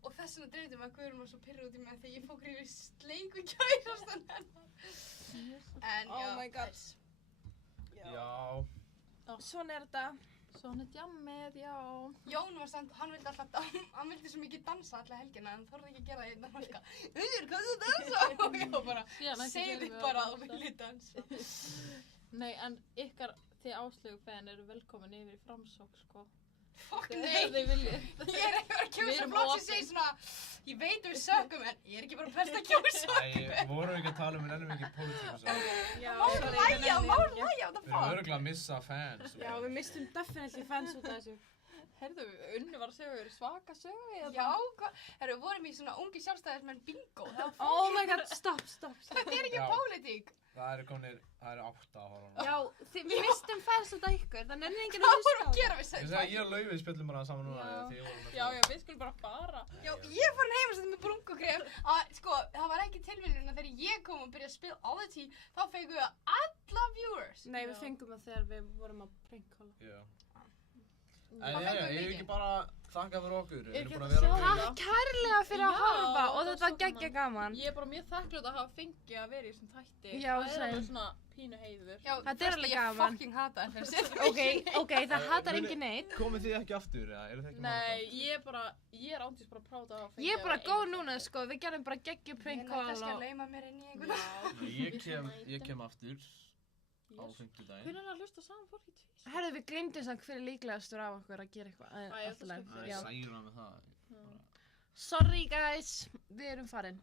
Og þess vegna dreymdi mig að Guðrún var svo pirruð út í mig þegar ég fór grífið sleik og kærast hennar. En já. Oh my god. Já. Svona er þetta. Svona djammið, já. Jón var samt, hann vildi svo mikið dansa alla helgina en þorði ekki að gera það í þetta halka. Hvað þú dansa? Og ég var bara, segði bara að þú vilji dansa. Nei, en þið Áslaugu-fan eru velkomin yfir í Framsókn, sko. Fuck Þegar nei! þið viljið. Ég er ekki bara að Við kjósa erum flokk sem opin. segir svona, ég veit við sökum en ég er ekki bara best að kjósa. Vorum við ekki að tala um ennum ekki pólitík og Já, Má sorry, hlæja, við what nennum ekki. the Við erum fuck? örgulega að missa fans. Já, við mistum definitely fans út af þessu. Herðu, Unni var að segja þér svaka sögu. Já, herru, við vorum í svona ungi sjálfstæðismenn bingo. Það var Oh my god, stopp. Þetta er ekki Já. pólitík. Það eru 8 að horfa. Já, við mistum fæst út af ykkur, þannig er enginn Hvað að vorum hlusta á að gera við Ég segja? segi að ég og Laufey spjöllum bara saman núna Já. því ég vorum Já, við skulum bara fara. Já, ég fór heim og setja með brunkukrem að, sko, það var ekki tilviljun að þegar ég kom og byrjaði að spila All the Tea, þá fengum við alla viewers. Nei, við Já. fengum það þegar við vorum að prankkóla. Já. En Hvað já, fengum við ég hef mikið? ekki bara þakka fyrir okkur. Við erum ekki búin að hægt að vera sjá Takk kærlega fyrir að Já, horfa og það þetta var var svo geggja gaman. Ég er bara mjög þakkljóð að hafa fengið að vera í þessum þætti. Já, það er same. alveg svona pínu heiður. Já, Þetta er alveg gaman. Ég fucking hata það fyrir að setja Ok, það hatar engin neitt. Komið þið ekki aftur, eða eru þið ekki Nei, ég er ándís bara práta að hafa fengið Ég er bara að vera góð ein. núna, sko, við gerum bara geggju Ég er prankkóla kannski að og... lauma mér inn í einhvern. Nei, ég kem aftur á Yes. 50 Hvernig er að hlusta saman fólki tvís? Herðu, við gleymdum samt hver er líklegastur af okkur að gera eitthvað. Æ, Allt í það lagi, skal Það já. er særa með það. Sorry guys, við erum farin.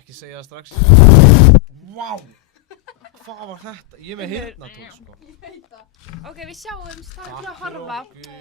Ekki segja það strax. Vá! Hvað var þetta? Ég er með heyrnartól, sko. Ég veit það. Ok, við sjáumst, takk fyrir að Takk fyrir horfa. okkur.